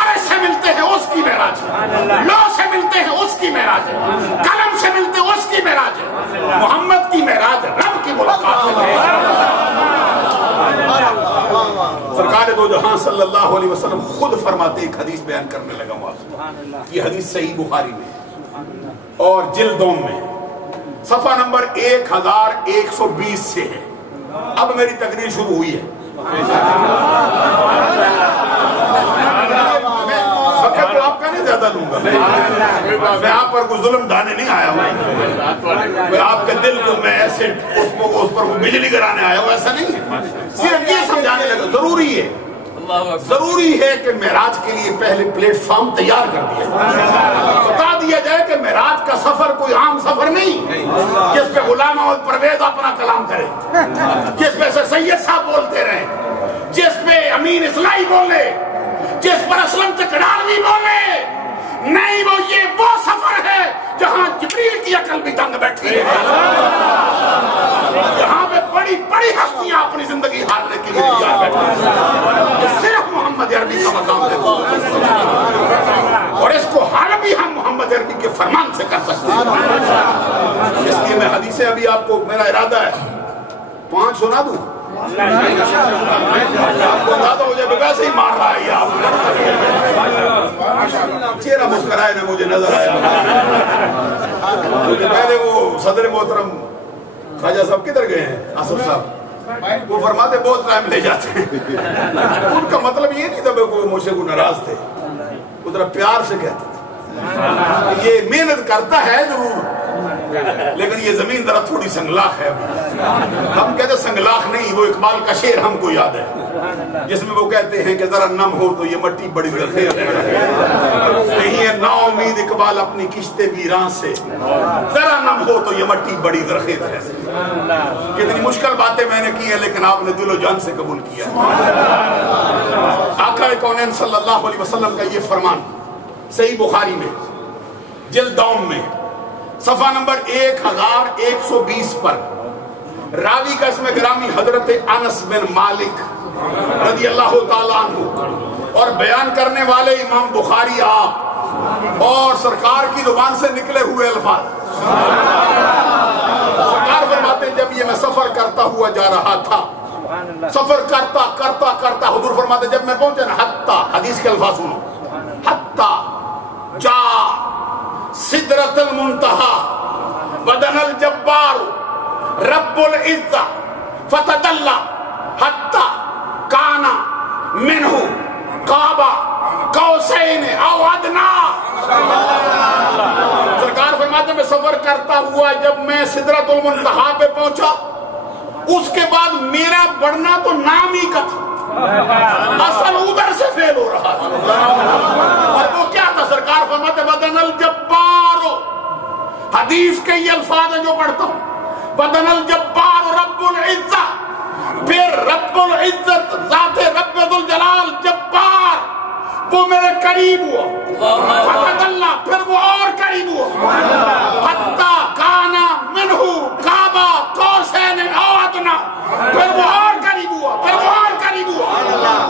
عرش سے ملتے ہیں اس کی معراج، لوح سے ملتے ہیں اس کی معراج، قلم سے ملتے ہیں اس کی معراج، محمد کی معراج رب کی ملاقات ہے۔ سرکار دو جہاں صلی اللہ علیہ وسلم خود فرماتے، ایک حدیث بیان کرنے لگا ہوں آپ سے، یہ حدیث صحیح بخاری میں اور جلدوں میں صفحہ نمبر 1120 سے ہے. اب میری تقریر شروع ہوئی ہے. وقت تو آپ کا نہیں زیادہ لوں گا. میں آپ پر کوئی ظلم ڈھانے نہیں آیا ہوں. میں آپ کے دل کو میں ایسے اس پر بجلی گرانے آیا ہوں، ایسا نہیں ہے. صرف یہ سمجھانے لگا ضروری ہے کہ معراج کے لیے پہلے پلیٹ فارم تیار کر دیا بتا دیا جائے کہ معراج کا سفر کوئی عام سفر نہیں جس پہ غلام احمد پرویز اپنا کلام کرے، جس پہ سے سید صاحب بولتے رہے، جس پہ امین اصلاحی بولے، جس پر اسلم چکڑالوی بولے. نہیں، وہ سفر ہے جہاں جبریل کی عقل بھی تنگ بیٹھی ہے، جہاں پہ بڑی بڑی ہستیاں اپنی زندگی ہارنے کے لیے تیار بیٹھی ہیں. صرف محمد عربی کا مقام ہے اور اس کو حل بھی ہم محمد عربی کے فرمان سے کر سکتے ہیں. اس لیے میں حدیثیں ابھی آپ کو، میرا ارادہ ہے 5 سنا دوں. آپ کو اندازہ ہو جائے ویسے ہی مار رہا ہے آپ. چہرہ مسکرائے نہ مجھے نظر آیا. مجھے پہلے وہ صدر محترم خواجہ صاحب کدھر گئے ہیں، آصف صاحب، وہ فرماتے بہت ٹائم لے جاتے ہیں. ان کا مطلب یہ نہیں تھا کہ مجھ سے کوئی ناراض تھے، وہ ذرا پیار سے کہتے تھے یہ محنت کرتا ہے ضرور لیکن یہ زمین ذرا تھوڑی سنگلاخ ہے. ہم کہتے سنگلاخ نہیں، وہ اقبال کا شعر ہم کو یاد ہے جس میں وہ کہتے ہیں کہ ذرا نم ہو تو یہ مٹی بڑی زرخیز ہے. نہیں ہے نا امید اقبال اپنی کشتے ویران سے، ذرا نم ہو تو یہ مٹی بڑی زرخیز ہے. کتنی مشکل باتیں میں نے کی ہیں لیکن آپ نے دل و جان سے قبول کیا. آقا کونین صلی اللہ علیہ وسلم کا یہ فرمان صحیح بخاری میں جلد دوم میں صفحہ نمبر 1120 پر، راوی کا اسم گرامی حضرت انس بن مالک رضی اللہ تعالیٰ عنہ اور بیان کرنے والے امام بخاری آپ اور سرکار کی زبان سے نکلے ہوئے الفاظ. سرکار فرماتے ہیں جب یہ میں سفر کرتا ہوا جا رہا تھا، سفر کرتا کرتا کرتا، حضور فرماتے جب میں پہنچے نا، حتی، حدیث کے الفاظ سنو، حتی جا سدرت المنتہا ودن الجبار رب العزہ فتدلہ حتی کانا منہ قابا قوسین او ادنا. سرکار فرماتے میں سفر کرتا ہوا جب میں سدرت المنتہا پہ پہنچا، اس کے بعد میرا بڑھنا تو نام ہی کا تھا، اصل ادھر سے فیل ہو رہا تھا. اور وہ کیا تھا؟ سرکار فرماتے بدن الجبار، حدیث کے یہ الفاظ ہیں جو پڑھتا ہوں، بدن الجبار رب العزہ، پھر رب العزت ذات رب ذوالجلال جبار، وہ میرے قریب ہوا، فتح اللہ، پھر وہ اور قریب ہوا، حتی کانا منہ قابا قوسین او ادنا، پھر وہ اور قریب ہوا، پھر وہ اور قریب ہوا،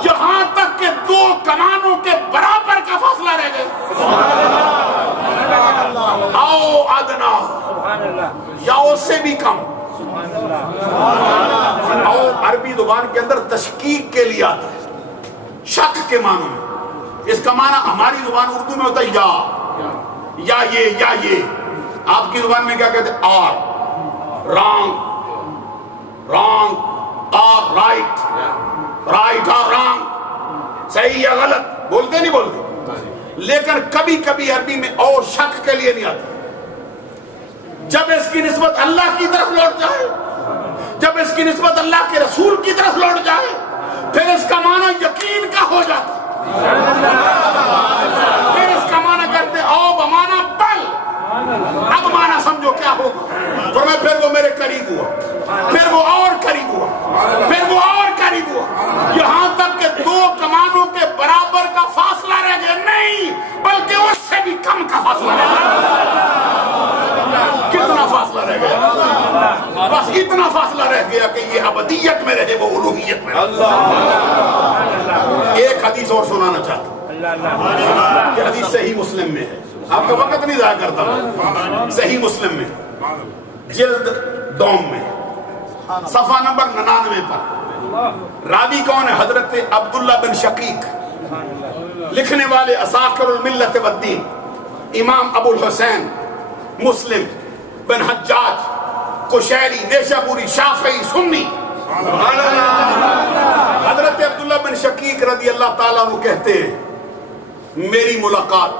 یہاں تک کہ 2 کمانوں کے برابر کا فاصلہ رہ گئے. او ادنا، یا اس سے بھی کم. او عربی زبان کے اندر تشکیک کے لیے آتا ہے، شک کے معنی میں. اس کا معنی ہماری زبان اردو میں ہوتا ہے یا یہ. آپ کی زبان میں کیا کہتے ہیں؟ اور، رانگ، اور رائٹ اور رانگ، صحیح یا غلط بولتے نہیں بولتے. لیکن کبھی کبھی عربی میں اور شک کے لیے نہیں آتا. جب اس کی نسبت اللہ کی طرف لوٹ جائے، جب اس کی نسبت اللہ کے رسول کی طرف لوٹ جائے، پھر اس کا معنی یقین کا ہو جاتا. پھر اس کا معنی کرتے او بمانا بل. اب معنی سمجھو کیا ہوگا. فرمایا پھر وہ میرے قریب ہوا، پھر وہ اور قریب ہوا، پھر وہ اور قریب ہوا، یہاں تک کہ 2 کمانوں کے برابر کا فاصلہ رہ گیا. نہیں، بلکہ اس سے بھی کم کا فاصلہ رہ گیا. کتنا فاصلہ رہ گیا؟ بس اتنا فاصلہ رہ گیا کہ یہ ابدیت میں رہے، وہ الوہیت میں رہے. ایک حدیث اور سنانا چاہتا ہوں، یہ حدیث صحیح مسلم میں ہے، آپ کا وقت نہیں ضائع کرتا. صحیح مسلم میں جلد دوم میں صفحہ نمبر 99 پر، راوی کون ہے؟ حضرت عبداللہ بن شقیق، لکھنے والے اساکر الملت والدین امام ابو الحسین مسلم بن حجاج قشیری نیشابوری شافعی سنی حضرت عبداللہ بن شقیق رضی اللہ تعالیٰ عنہ کہتے ہیں میری ملاقات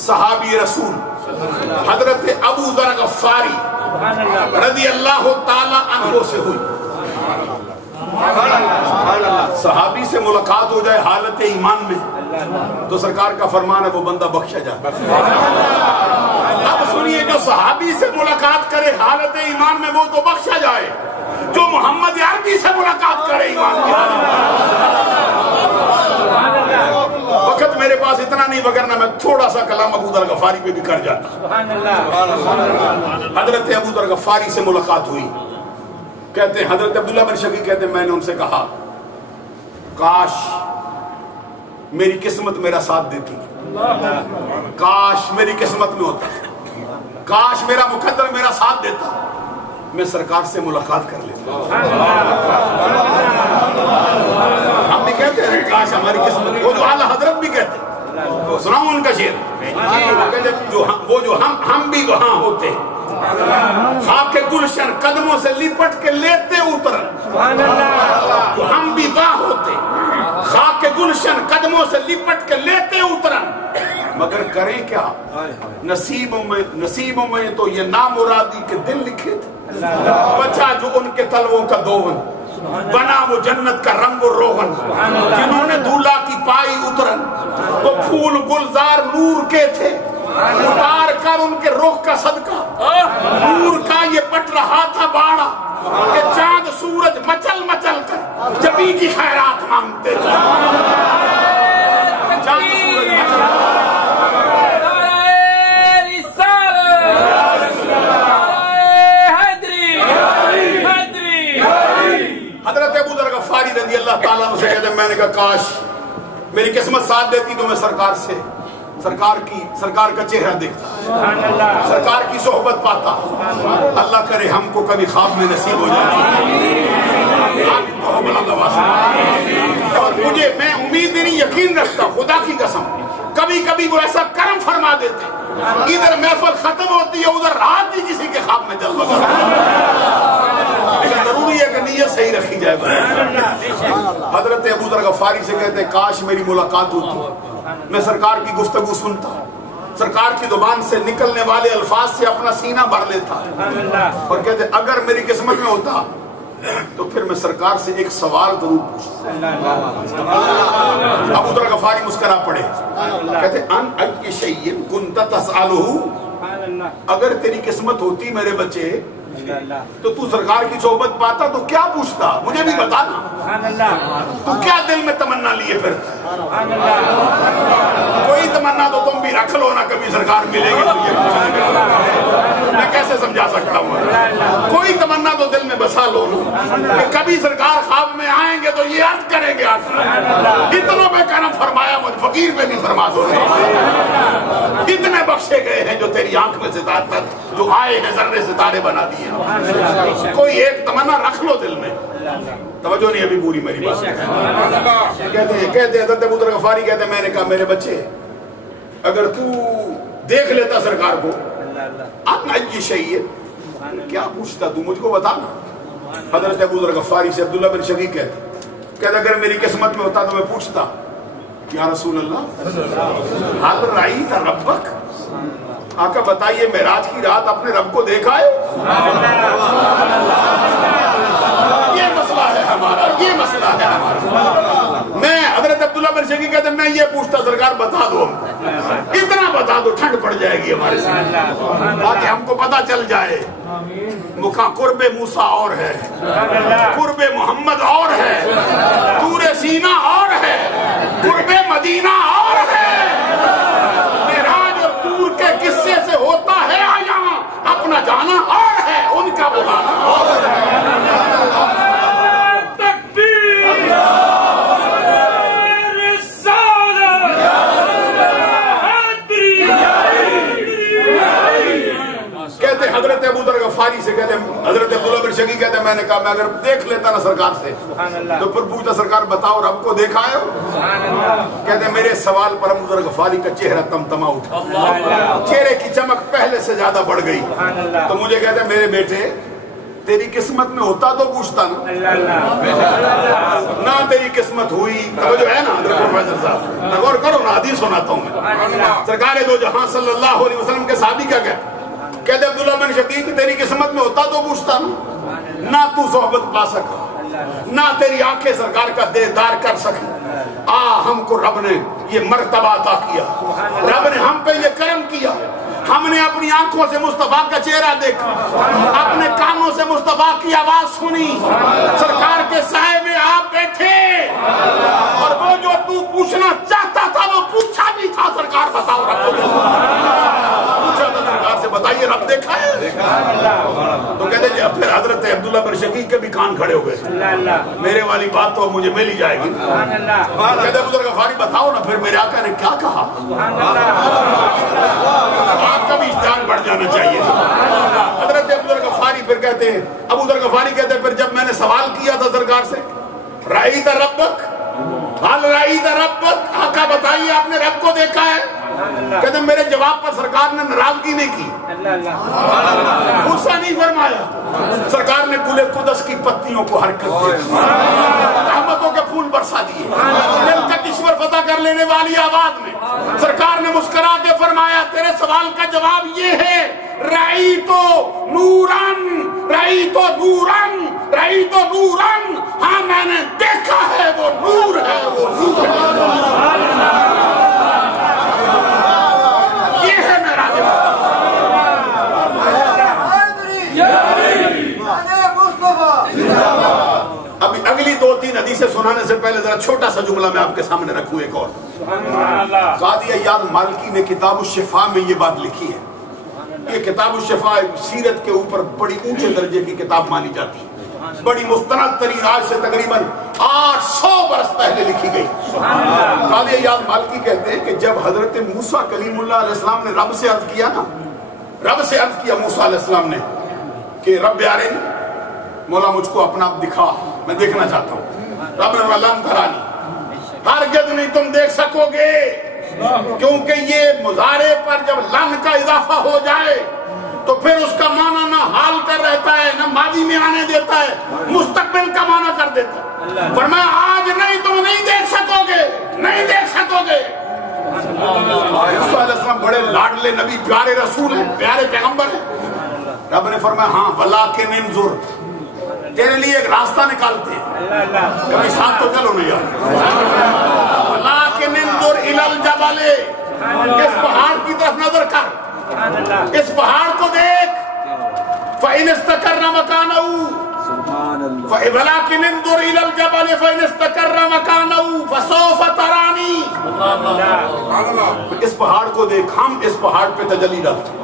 صحابی رسول حضرت ابو ذر غفاری رضی اللہ تعالیٰ عنہ سے ہوئی. صحابی سے ملاقات ہو جائے حالت ایمان میں تو سرکار کا فرمان ہے وہ بندہ بخشا جائے. اب سنیے جو صحابی سے ملاقات کرے حالت ایمان میں وہ تو بخشا جائے, جو محمد عربی سے ملاقات کرے ایمان کی وقت میرے پاس اتنا نہیں وگرنہ میں تھوڑا سا کلام ابو ذر غفاری پہ بھی کر جاتا. حضرت ابو ذر غفاری سے ملاقات ہوئی. کہتے ہیں حضرت عبداللہ بن شقیق کہتے ہیں میں نے ان سے کہا کاش میری قسمت میرا ساتھ دیتی, کاش میری قسمت میں ہوتا, کاش میرا مقدر میرا ساتھ دیتا, میں سرکار سے ملاقات کر لیتا. ہم بھی کہتے ہیں کاش ہماری قسمت, وہ جو اعلیٰ حضرت بھی کہتے ہیں, سناؤں ان کا شعر, وہ جو ہم بھی وہاں ہوتے خاک گلشن قدموں سے لپٹ کے لیتے اترن, تو ہم بھی وہاں ہوتے خاک گلشن قدموں سے لپٹ کے لیتے اترن, مگر کریں کیا نصیبوں میں تو یہ نامرادی کے دل لکھے تھے, بچا جو ان کے تلووں کا دوون, بنا وہ جنت کا رنگ و روغن, جنہوں نے دھولا کی پائی اترن, وہ پھول گلزار نور کے تھے, اتار کر ان کے رخ کا صدقہ نور کا یہ پٹ رہا تھا باڑا, کہ چاند سورج مچل مچل کر جبی کی خیرات مانگتے تھے. چاند سورج مچل حضرت ابو ذر غفاری رضی اللہ تعالیٰ عنہ سے کہتے ہیں میں نے کہا کاش میری قسمت ساتھ دیتی تو میں سرکار کا چہرہ دیکھتا, سرکار کی صحبت پاتا. اللہ کرے ہم کو کبھی خواب میں نصیب ہو جائے. اور میں امید نہیں یقین رکھتا خدا کی قسم, کبھی کبھی وہ ایسا کرم فرما دیتے ادھر محفل ختم ہوتی ہے ادھر رات ہی کسی کے خواب میں جلوہ لیکن ضروری ہے کہ نیت صحیح رکھی جائے. حضرت ابو ذر غفاری سے کہتے ہیں کاش میری ملاقات ہوتی, میں سرکار کی گفتگو سنتا, سرکار کی زبان سے نکلنے والے الفاظ سے اپنا سینہ بھر لیتا, اور کہتے ہیں اگر میری قسمت میں ہوتا تو پھر میں سرکار سے ایک سوال ضرور پوچھتا. ابو ذر غفاری مسکرا پڑے, کہتے ان ای شیء کنت تسألہ, اگر تیری قسمت ہوتی میرے بچے تو تو سرکار کی صحبت پاتا تو کیا پوچھتا, مجھے بھی بتانا. تو کیا دل میں تمنا لیے پھر, کوئی تمنا تو تم بھی رکھ لو نا, کبھی سرکار ملے گی تو یہ پوچھیں, میں کیسے سمجھا سکتا ہوں. کوئی تمنا تو دل میں بسا لو نا, کہ کبھی سرکار خواب میں آئیں گے تو یہ عرض کریں گے اتنوں میں کرم فرمایا مجھ فقیر پہ بھی فرما دو, اتنے بخشے گئے ہیں جو تیری آنکھ میں ستارے جو آئے ہیں ذرے ستارے بنا دیے. کوئی ایک تمنا رکھ لو دل میں. توجہ نہیں ابھی پوری میری بات. کہتے حضرت ابو ذر غفاری کہتے ہیں میں نے کہا میرے بچے اگر تو دیکھ لیتا سرکار کو ان ای شیء, کیا پوچھتا تو مجھ کو بتانا. حضرت ابو ذر غفاری سے عبداللہ بن شقیق کہتے اگر میری قسمت میں ہوتا تو میں پوچھتا یا رسول اللہ حل رأیت ربک, آقا بتائیے معراج کی رات اپنے رب کو دیکھا ہے؟ یہ مسئلہ ہے ہمارا, یہ مسئلہ ہے ہمارا. میں حضرت عبداللہ بن شقیق کہتے ہیں میں یہ پوچھتا سرکار بتا دو, اتنا بتا دو ٹھنڈ پڑ جائے گی ہمارے ساتھ, تاکہ ہم کو پتا چل جائے مقام قرب موسیٰ اور ہے, قرب محمد اور ہے, طور سینہ اور ہے, قرب مدینہ اور ہے. معراج اور طور کے قصے سے ہوتا ہے یہاں اپنا جانا اور ہے, ان کا بلانا اور ہے. حضرت ابو ذر غفاری سے کہتے ہیں, حضرت عبداللہ بن شقیق کہتے ہیں میں نے کہا میں اگر دیکھ لیتا نا سرکار سے تو پھر پوچھتا سرکار بتاؤ رب کو دیکھا ہے؟ کہتے میرے سوال پر ابو ذر غفاری کا چہرہ تمتما اٹھا، چہرے کی چمک پہلے سے زیادہ بڑھ گئی. تو مجھے کہتے میرے بیٹے تیری قسمت میں ہوتا تو پوچھتا نہ تیری قسمت ہوئی. جو ہے نا پروفیسر صاحب غور کرو نا، حدیث سناتا ہوں میں. سرکار دو جہاں صلی اللہ علیہ وسلم کے صحابی کیا کہتے عبداللہ بن شقیق تیری قسمت میں ہوتا تو پوچھتا نہ تو صحبت پا سکا، نہ تیری آنکھیں سرکار کا دیدار کر سکی. ہم کو رب نے یہ مرتبہ عطا کیا، رب نے ہم پہ یہ کرم کیا. ہم نے اپنی آنکھوں سے مصطفیٰ کا چہرہ دیکھا، اپنے کانوں سے مصطفیٰ کی آواز سنی، سرکار کے سائے میں آپ بیٹھے، اور وہ جو تو پوچھنا چاہتا تھا وہ پوچھا بھی تھا. سرکار بتاؤ رب کو پوچھا تھا سرکار سے، بتائیے رب دیکھا ہے؟ تو کہتے جی پھر حضرت عبداللہ بن شقیق کے بھی کان کھڑے ہو گئے. میرے والی بات تو مجھے مل ہی جائے گی. کہتے ابو ذر غفاری بتاؤ نا پھر میرے آقا نے کیا کہا. آپ کا بھی اشتہار بڑھ جانا چاہیے. حضرت ابو ذر غفاری پھر کہتے ہیں، ابو ذر غفاری کہتے ہیں پھر جب میں نے سوال کیا تھا سرکار سے رأیت ربک حل رأیت ربک، آقا بتائیے آپ نے رب کو دیکھا ہے؟ کہتے ہیں میرے جواب پر سرکار نے ناراضگی نہیں کی، غصہ نہیں فرمایا. سرکار نے گل قدس کی پتیوں کو حرکت دی، رحمتوں کے پھول برسا دیے. دل کا کشور فتح کر لینے والی آواز میں سرکار نے مسکرا کے فرمایا تیرے سوال کا جواب یہ ہے رأیتو نورن رأیتو نورن رأیتو نورن. ہاں میں نے دیکھا ہے، وہ نور ہے، وہ نور ہے. یہ ہے میرا جواب. ابھی اگلی 2-3 حدیثیں سنانے سے پہلے ذرا چھوٹا سا جملہ میں آپ کے سامنے رکھوں. ایک اور قاضی عیاض مالکی نے کتاب الشفاء میں یہ بات لکھی ہے. یہ کتاب الشفاء سیرت کے اوپر بڑی اونچے درجے کی کتاب مانی جاتی ہے، بڑی مستند ترین، آج سے تقریباً 800 برس پہلے لکھی گئی. قاضی عیاض مالکی کہتے ہیں کہ جب حضرت موسیٰ کلیم اللہ علیہ السلام نے رب سے عرض کیا نا، رب سے عرض کیا موسیٰ علیہ السلام نے کہ رب یارے مولا مجھ کو اپنا آپ دکھا، میں دیکھنا چاہتا ہوں. رب نے لن ترانی، ہرگز نہیں تم دیکھ سکو گے، کیونکہ یہ مضارع پر جب لن کا اضافہ ہو جائے تو پھر اس کا معنی نہ حال کر رہتا ہے نہ ماضی میں آنے دیتا ہے، مستقبل کا معنی کر دیتا ہے. فرمایا آج نہیں تم نہیں دیکھ سکو گے، نہیں دیکھ سکو گے. موسیٰ علیہ السلام بڑے لاڈلے نبی، پیارے رسول ہیں، پیارے پیغمبر ہیں. رب نے فرمایا ہاں ولیکن انظر، تیرے لیے ایک راستہ نکالتے ہیں، کبھی ساتھ تو چلو نہیں یار. ولیکن انظر الی الجبل، اس پہاڑ کی طرف نظر کر، اس پہاڑ کو دیکھ. فَإِنِ اسْتَقَرَّ مَكَانَهُ وَلَكِنْ انظُرْ إِلَى الْجَبَلِ فَإِنِ اسْتَقَرَّ مَكَانَهُ فَسَوْفَ تَرَانِي. اس پہاڑ کو دیکھ، ہم اس پہاڑ پہ تجلی ڈالتے ہیں.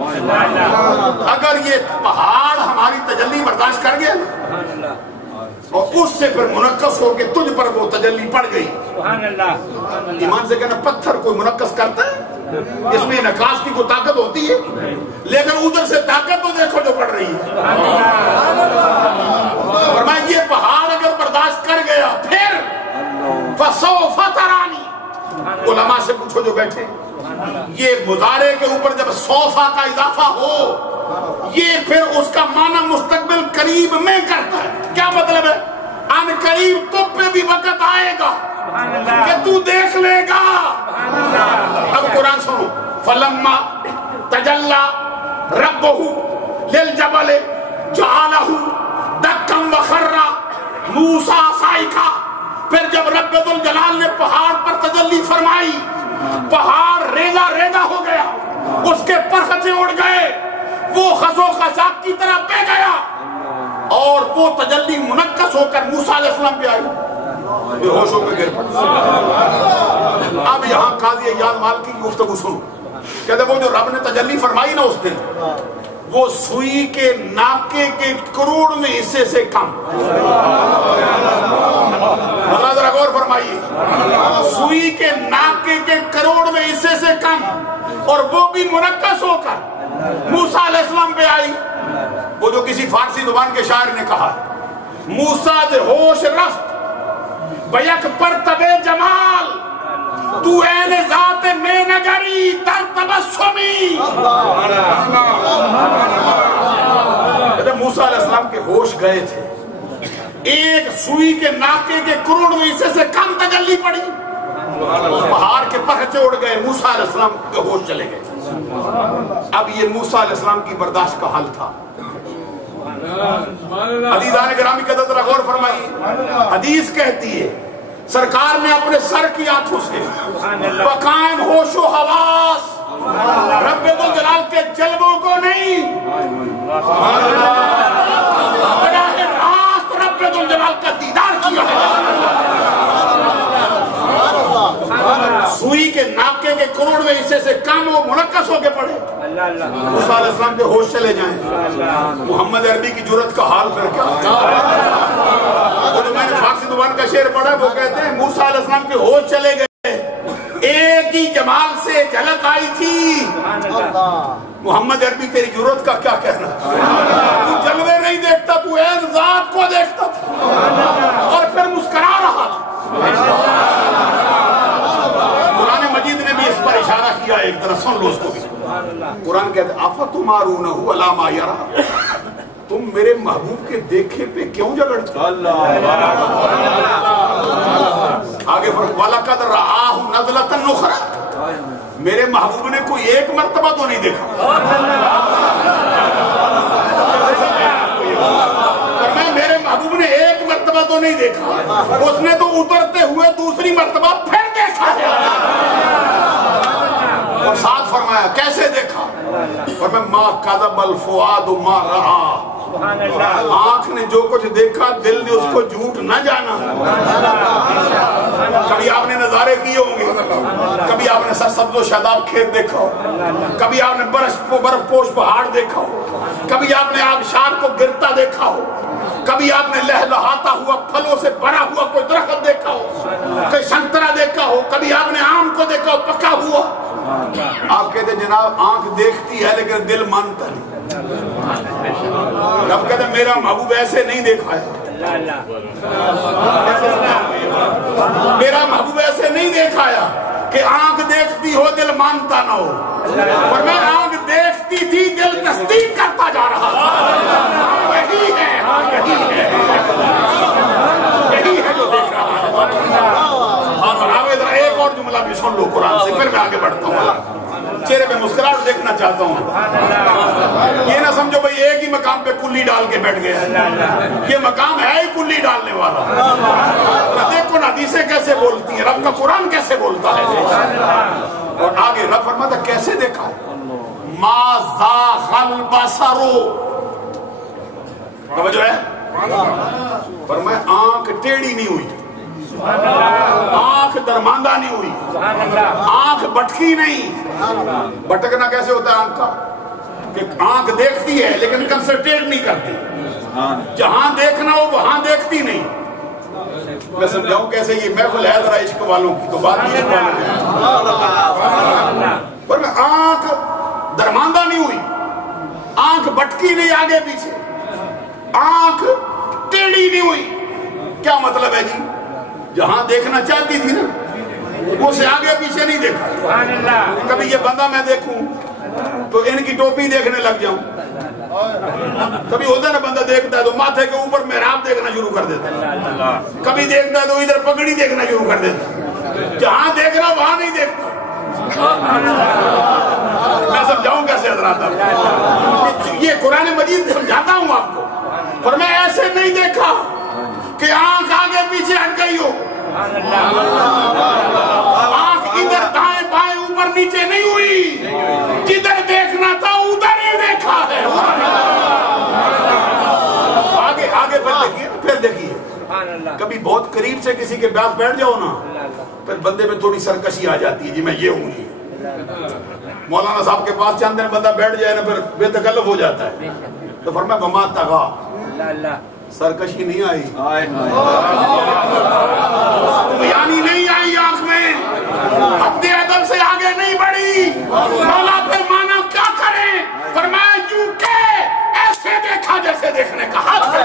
اگر یہ پہاڑ ہماری تجلی برداشت کر گیا نا اور اس سے پھر منعکس ہو کے تجھ پر وہ تجلی پڑ گئی. ایمان سے کہنا پتھر کوئی منعکس کرتا ہے؟ اس میں انعکاس کی کوئی طاقت ہوتی ہے؟ لیکن ادھر سے طاقت تو دیکھو جو پڑ رہی ہے. فرمایا یہ پہاڑ اگر برداشت کر گیا پھر فسوف ترانی. علماء سے پوچھو جو بیٹھے، یہ مضارع کے اوپر جب سوفا کا اضافہ ہو یہ پھر اس کا معنی مستقبل قریب میں کرتا ہے. کیا مطلب ہے؟ ان قریب تو پہ بھی وقت آئے گا کہ تو دیکھ لے گا. اب قرآن سنو. فلما تجلی ربہ للجبل جعلہ دکا وخر موسیٰ صعقا. پھر جب رب ذوالجلال نے پہاڑ پر تجلی فرمائی، پہاڑ ریزہ ریزہ ہو گیا، اس کے پرخچے اڑ گئے، وہ خس و خساک کی طرح بہ گیا اور وہ تجلی منعکس ہو کر موسیٰ علیہ السلام پہ آئی. بے ہوش ہو کے گر پڑے. اب یہاں قاضی عیاض مالکی کی گفتگو سنو. کہتے وہ جو رب نے تجلی فرمائی نا اس دن، وہ سوئی کے ناکے کے کروڑویں حصے سے کم. اللہ ذرا غور فرمائیے، سوئی کے ناکے کے کروڑویں حصے سے کم، اور وہ بھی منعکس ہو کر موسیٰ علیہ السلام پہ آئی. وہ جو کسی فارسی زبان کے شاعر نے کہا موسیٰ دے ہوش رفت بیک پر تبے جمال تو این ذات میں نگری در تبسمی. موسیٰ علیہ السلام کے ہوش گئے تھے. ایک سوئی کے ناکے کے کروڑ میں حصے سے کم تجلی پڑی. پہاڑ کے پکچے اڑ گئے. موسیٰ علیہ السلام کے ہوش چلے گئے. اب یہ موسیٰ علیہ السلام کی برداشت کا حل تھا. عزیزان گرامی قدر ذرا غور فرمائیے. حدیث کہتی ہے سرکار نے اپنے سر کی آنکھوں سے بقائم ہوش و حواس رب ذوالجلال کے جلووں کو نہیں براہ راست رب ذوالجلال کا دیدار کیا ہے. سوئی کے ناکے کے کروڑ میں حصے سے کم وہ منقص ہو کے پڑے. موسیٰ علیہ السلام کے ہوش چلے جائیں. محمد عربی کی جرت کا حال پھر کیا. میں نے فارسی زبان کا شعر پڑھا وہ کہتے ہیں موسیٰ علیہ السلام کے ہوش چلے گئے. ایک ہی جمال سے جھلک آئی تھی. محمد عربی تیری جرت کا کیا کہنا. تو جلوے نہیں دیکھتا تو عین ذات کو دیکھتا تھا اور پھر مسکرا رہا تھا. قرآن مجید نے بھی اس پر اشارہ کیا. ایک طرح سن لو اس کو بھی. قرآن کہتے ہیں اَفَتُمَارُونَهُ عَلَىٰ مَا يَرَىٰ. تم میرے محبوب کے دیکھے پہ کیوں جھگڑتے. آگے فرق وَلَقَدْ رَآهُ نَزْلَةً أُخْرَىٰ. میرے محبوب نے کوئی ایک مرتبہ تو نہیں دیکھا. میرے محبوب نے ایک مرتبہ تو نہیں دیکھا. اس نے تو اترتے ہوئے دوسری مرتبہ پھر دیکھا. اور ساتھ فرمایا کیسے دیکھا. اور میں ما کذب الفؤاد ما رأى. آنکھ نے جو کچھ دیکھا دل نے اس کو جھوٹ نہ جانا. کبھی آپ نے نظارے کیے ہوں گے. کبھی آپ نے سرسبز و شاداب کھیت دیکھا ہو. کبھی آپ نے برف پوش پہاڑ دیکھا ہو. کبھی آپ نے آبشار کو گرتا دیکھا ہو. کبھی آپ نے لہلہاتا ہوا پھلوں سے بھرا ہوا کوئی درخت دیکھا ہو. کوئی سنترا دیکھا ہو. کبھی آپ نے آم کو دیکھا ہو پکا ہوا. آپ کہتے ہیں جناب آنکھ دیکھتی ہے لیکن دل مانتا نہیں. رب کہتے ہیں میرا محبوب ایسے نہیں دیکھا ہے. میرا محبوب ایسے نہیں دیکھا ہے کہ آنکھ دیکھتی ہو دل مانتا نہ ہو. اور میں آنکھ دیکھتی تھی دل تصدیق کرتا جا رہا تھا. یہی ہے یہی ہے جو دیکھ رہا ہے. ایک اور جملہ بھی سن لو قرآن سے پھر میں آگے بڑھتا ہوں. چہرے پہ مسکراہٹ دیکھنا چاہتا ہوں. یہ نہ سمجھو بھئی ایک ہی مقام پہ کلی ڈال کے بیٹھ گئے. یہ مقام ہے ہی کلی ڈالنے والا. دیکھو نا حدیثیں کیسے بولتی ہیں. رب کا قرآن کیسے بولتا ہے. اور آگے رب فرماتا کیسے دیکھا. ما زاغ البصر. توجہ ہے. فرمایا آنکھ ٹیڑھی نہیں ہوئی. آنکھ درماندہ نہیں ہوئی. آنکھ بٹکی نہیں. بٹکنا کیسے ہوتا ہے آنکھ کا کہ آنکھ دیکھتی ہے لیکن کنسنٹریٹ نہیں کرتی. جہاں دیکھنا ہو وہاں دیکھتی نہیں. میں سمجھاؤں کیسے. یہ محفل ہے ذرا عشق والوں کی تو بات عشق والوں کی. پر میں آنکھ درماندہ نہیں ہوئی. آنکھ بٹکی نہیں آگے پیچھے. آنکھ ٹیڑھی نہیں ہوئی. کیا مطلب ہے جی. جہاں دیکھنا چاہتی تھی نا وہ سے آگے پیچھے نہیں دیکھا. کبھی یہ بندہ میں دیکھوں تو ان کی ٹوپی دیکھنے لگ جاؤں. کبھی ہوتا ہے نا بندہ دیکھتا ہے تو ماتھے کے اوپر محراب دیکھنا شروع کر دیتا ہے. کبھی دیکھتا ہے تو ادھر پگڑی دیکھنا شروع کر دیتا ہے. جہاں دیکھنا وہاں نہیں دیکھتا. میں سمجھاؤں کیسے حضرات. یہ قرآن مجید سمجھاتا ہوں آپ کو. پر میں ایسے نہیں دیکھا کہ آنکھ آگے پیچھے ہٹ گئی ہو. آنکھ ادھر دائیں بائیں اوپر نیچے نہیں ہوئی. جدھر دیکھنا تھا ادھر ہی دیکھا ہے. آگے آگے پھر دیکھیے. کبھی بہت قریب سے کسی کے پاس بیٹھ جاؤ نا پھر بندے میں تھوڑی سرکشی آ جاتی ہے. جی میں یہ ہوں جی. مولانا صاحب کے پاس چند دن بندہ بیٹھ جائے نا پھر بے تکلف ہو جاتا ہے. تو فرمایا وما طغى. سرکشی نہیں آئی. یعنی نہیں آئی آنکھ میں. حد ادب سے آگے نہیں بڑھی. مولا پھر مانا کیا کریں. فرمایا یوں کہ ایسے دیکھا جیسے دیکھنے کا حق ہے.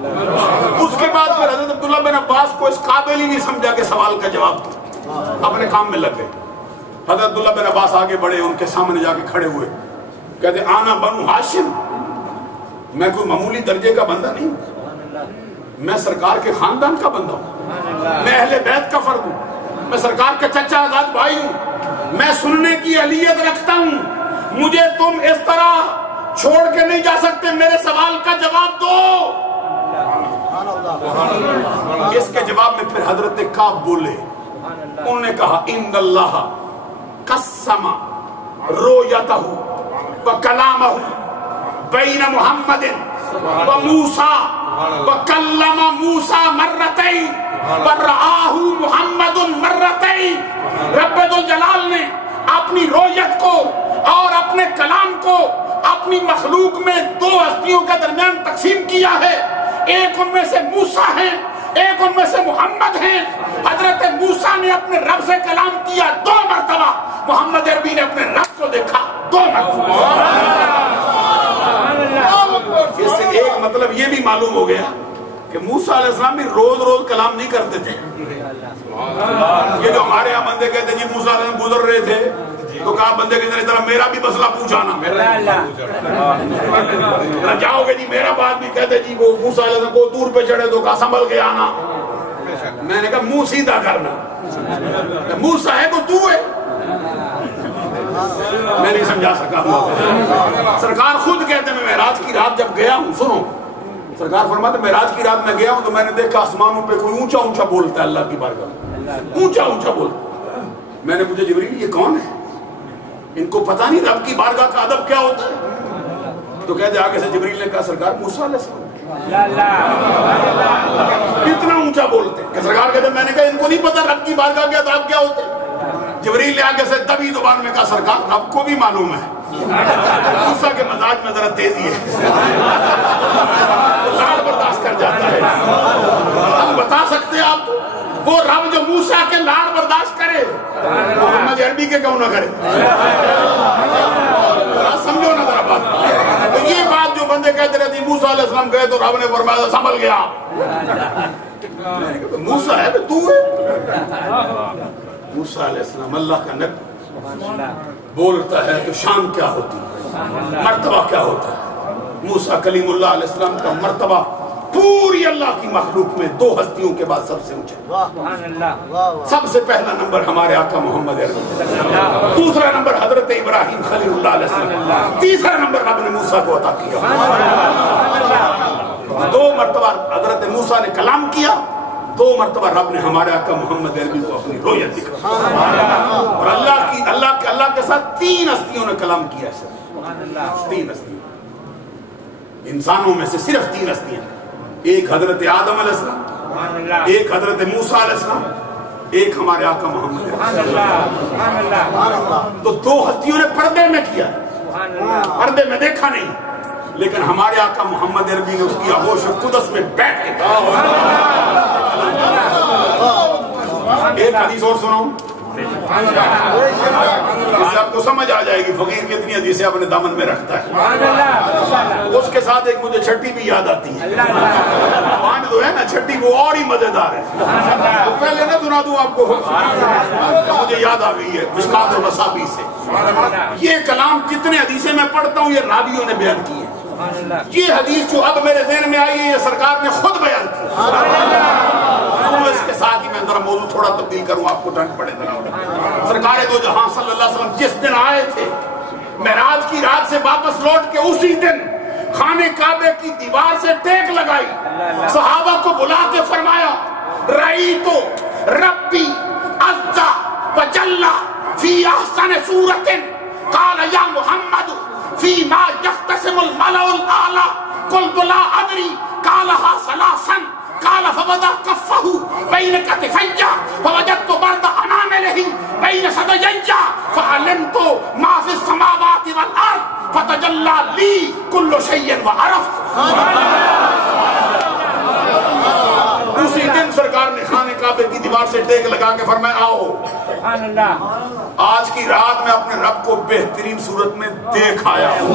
اس کے بعد پھر حضرت عبداللہ بن عباس کو اس قابل ہی نہیں سمجھا کہ سوال کا جواب دو، اپنے کام میں لگ گئے۔ حضرت عبداللہ بن عباس آگے بڑھے، ان کے سامنے جا کے کھڑے ہوئے، کہتے آنا بنو ہاشم، میں کوئی معمولی درجے کا بندہ نہیں ہوں، میں سرکار کے خاندان کا بندہ ہوں، میں اہل بیت کا فرد ہوں، میں سرکار کا چچا آزاد بھائی ہوں، میں سننے کی اہلیت رکھتا ہوں، مجھے تم اس طرح چھوڑ کے نہیں جا سکتے، میرے سوال کا جواب دو۔ اس کے جواب میں پھر حضرت کعب بولے، انہوں نے کہا ان اللہ قسم رؤیتہ وکلامہ بین محمد وموسیٰ وکلم موسیٰ مرتین ورآہ محمد مرتین۔ رب ذوالجلال نے اپنی رؤیت کو اور اپنے کلام کو اپنی مخلوق میں دو ہستیوں کے درمیان تقسیم کیا ہے، ایک ان میں سے موسیٰ ہیں، ایک ان میں سے محمد ہیں۔ حضرت موسیٰ نے اپنے رب سے کلام کیا 2 مرتبہ، محمد عربی نے اپنے رب کو دیکھا 2 مرتبہ۔ اس سے ایک مطلب یہ بھی معلوم ہو گیا کہ موسیٰ علیہ السلام بھی روز روز کلام نہیں کرتے تھے۔ یہ جو ہمارے یہاں بندے کہتے ہیں جی موسیٰ علیہ السلام گزر رہے تھے تو کہا بندے کی طرح میرا بھی مسئلہ پوچھانا، جاؤ گے جی میرا بات بھی کہتے جی وہ موسیٰ علیہ السلام کو دور پہ چڑھے تو کہا سنبھل کے آنا۔ میں نے کہا منہ سیدھا کرنا، موسیٰ ہے تو تو ہے، میں نہیں سمجھا سکا۔ سرکار خود کہتے ہیں میں معراج کی رات جب گیا ہوں، سنو سرکار فرماتے ہیں معراج کی رات میں گیا ہوں تو میں نے دیکھا آسمانوں پہ کوئی اونچا اونچا بولتا ہے، اللہ کی بارگاہ اونچا اونچا بولتا۔ میں نے پوچھا جبریل یہ کون ہے؟ ان کو پتہ نہیں رب کی بارگاہ کا ادب کیا ہوتا ہے؟ تو کہتے آگے سے جبریل نے کہا سرکار موسیٰ علیہ السلام اتنا اونچا بولتے کہ سرکار کہتے میں نے کہا ان کو نہیں پتا رب کی بارگاہ کے ادب کیا ہوتے ہیں؟ جبریل نے آگے سے دبی زبان میں کہا سرکار رب کو بھی معلوم ہے، موسیٰ کے مزاج میں ذرا تیزی ہے، لاڑ برداشت کر جاتا ہے۔ ہم بتا سکتے ہیں آپ کو وہ رب جو موسیٰ کے لاڑ برداشت کرے محمد عربی کے کیوں نہ کرے؟ سمجھو نا ذرا بات۔ تو یہ بات جو بندے کہتے رہتے موسیٰ علیہ السلام گئے تو رب نے فرمایا سنبھل گیا۔ موسیٰ ہے تو ہے، موسیٰ علیہ السلام اللہ کا نبی بولتا ہے تو شان کیا ہوتی ہے، مرتبہ کیا ہوتا ہے۔ موسیٰ کلیم اللہ علیہ السلام کا مرتبہ پوری اللہ کی مخلوق میں 2 ہستیوں کے بعد سب سے اونچا۔ سب سے پہلا نمبر ہمارے آقا محمد عربی، دوسرا نمبر حضرت ابراہیم خلیل اللہ علیہ السلام، تیسرا نمبر رب نے موسیٰ کو عطا کیا۔ 2 مرتبہ حضرت موسیٰ نے کلام کیا، 2 مرتبہ رب نے ہمارے آقا محمد عربی کو اپنی رؤیت دکھا۔ اور اللہ کے ساتھ 3 ہستیوں نے کلام کیا ہے، 3 ہستیوں، انسانوں میں سے صرف 3 ہستیاں، ایک حضرت آدم علیہ السلام، ایک حضرت موسیٰ علیہ السلام، ایک ہمارے آقا محمد عربی۔ تو 2 ہستیوں نے پردے میں کیا، پردے میں دیکھا نہیں، لیکن ہمارے آقا محمد عربی نے اس کی آغوش قدس میں بیٹھ کے کہا۔ ایک حدیث اور سناؤں، اس سے آپ کو سمجھ آ جائے گی فقیر کتنی حدیثیں اپنے دامن میں رکھتا ہے۔ اس کے ساتھ ایک مجھے چھٹی بھی یاد آتی ہے، پانچ جو ہے نا چھٹی وہ اور ہی مزیدار ہے، تو پہلے نہ سنا دوں آپ کو، مجھے یاد آ گئی ہے مشکات و مصابیح سے۔ یہ کلام جتنے حدیثیں میں پڑھتا ہوں یہ راویوں نے بیان کی ہے، یہ حدیث جو اب میرے ذہن میں آئی ہے یہ سرکار نے خود بیان کی۔ اس کے ساتھ ہی میں ذرا موضوع تھوڑا تبدیل کروں، آپ کو ٹھنڈ پڑے ذرا۔ سرکار دو جہاں صلی اللہ علیہ وسلم جس دن آئے تھے معراج کی رات سے واپس لوٹ کے اسی دن خانے کعبے کی دیوار سے ٹیک لگائی، صحابہ کو بلا کے فرمایا رأیتو ربی عز وجل فی احسن صورت قال یا محمد فی ما یختصم الملأ الاعلی قلت لا ادری قالها ثلاثا قال فوضع كفه بين كتفي فوجدت برد انامله بين ثديي فعلمت ما في السماوات والارض فتجلى لي كل شيء وعرفت۔ اسی دن سرکار نے خانے کعبے کی دیوار سے ٹیک لگا کے فرمایا آؤ آج کی رات میں اپنے رب کو بہترین صورت میں دیکھ آیا ہوں۔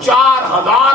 4000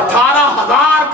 18,000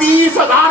30,000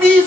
30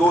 2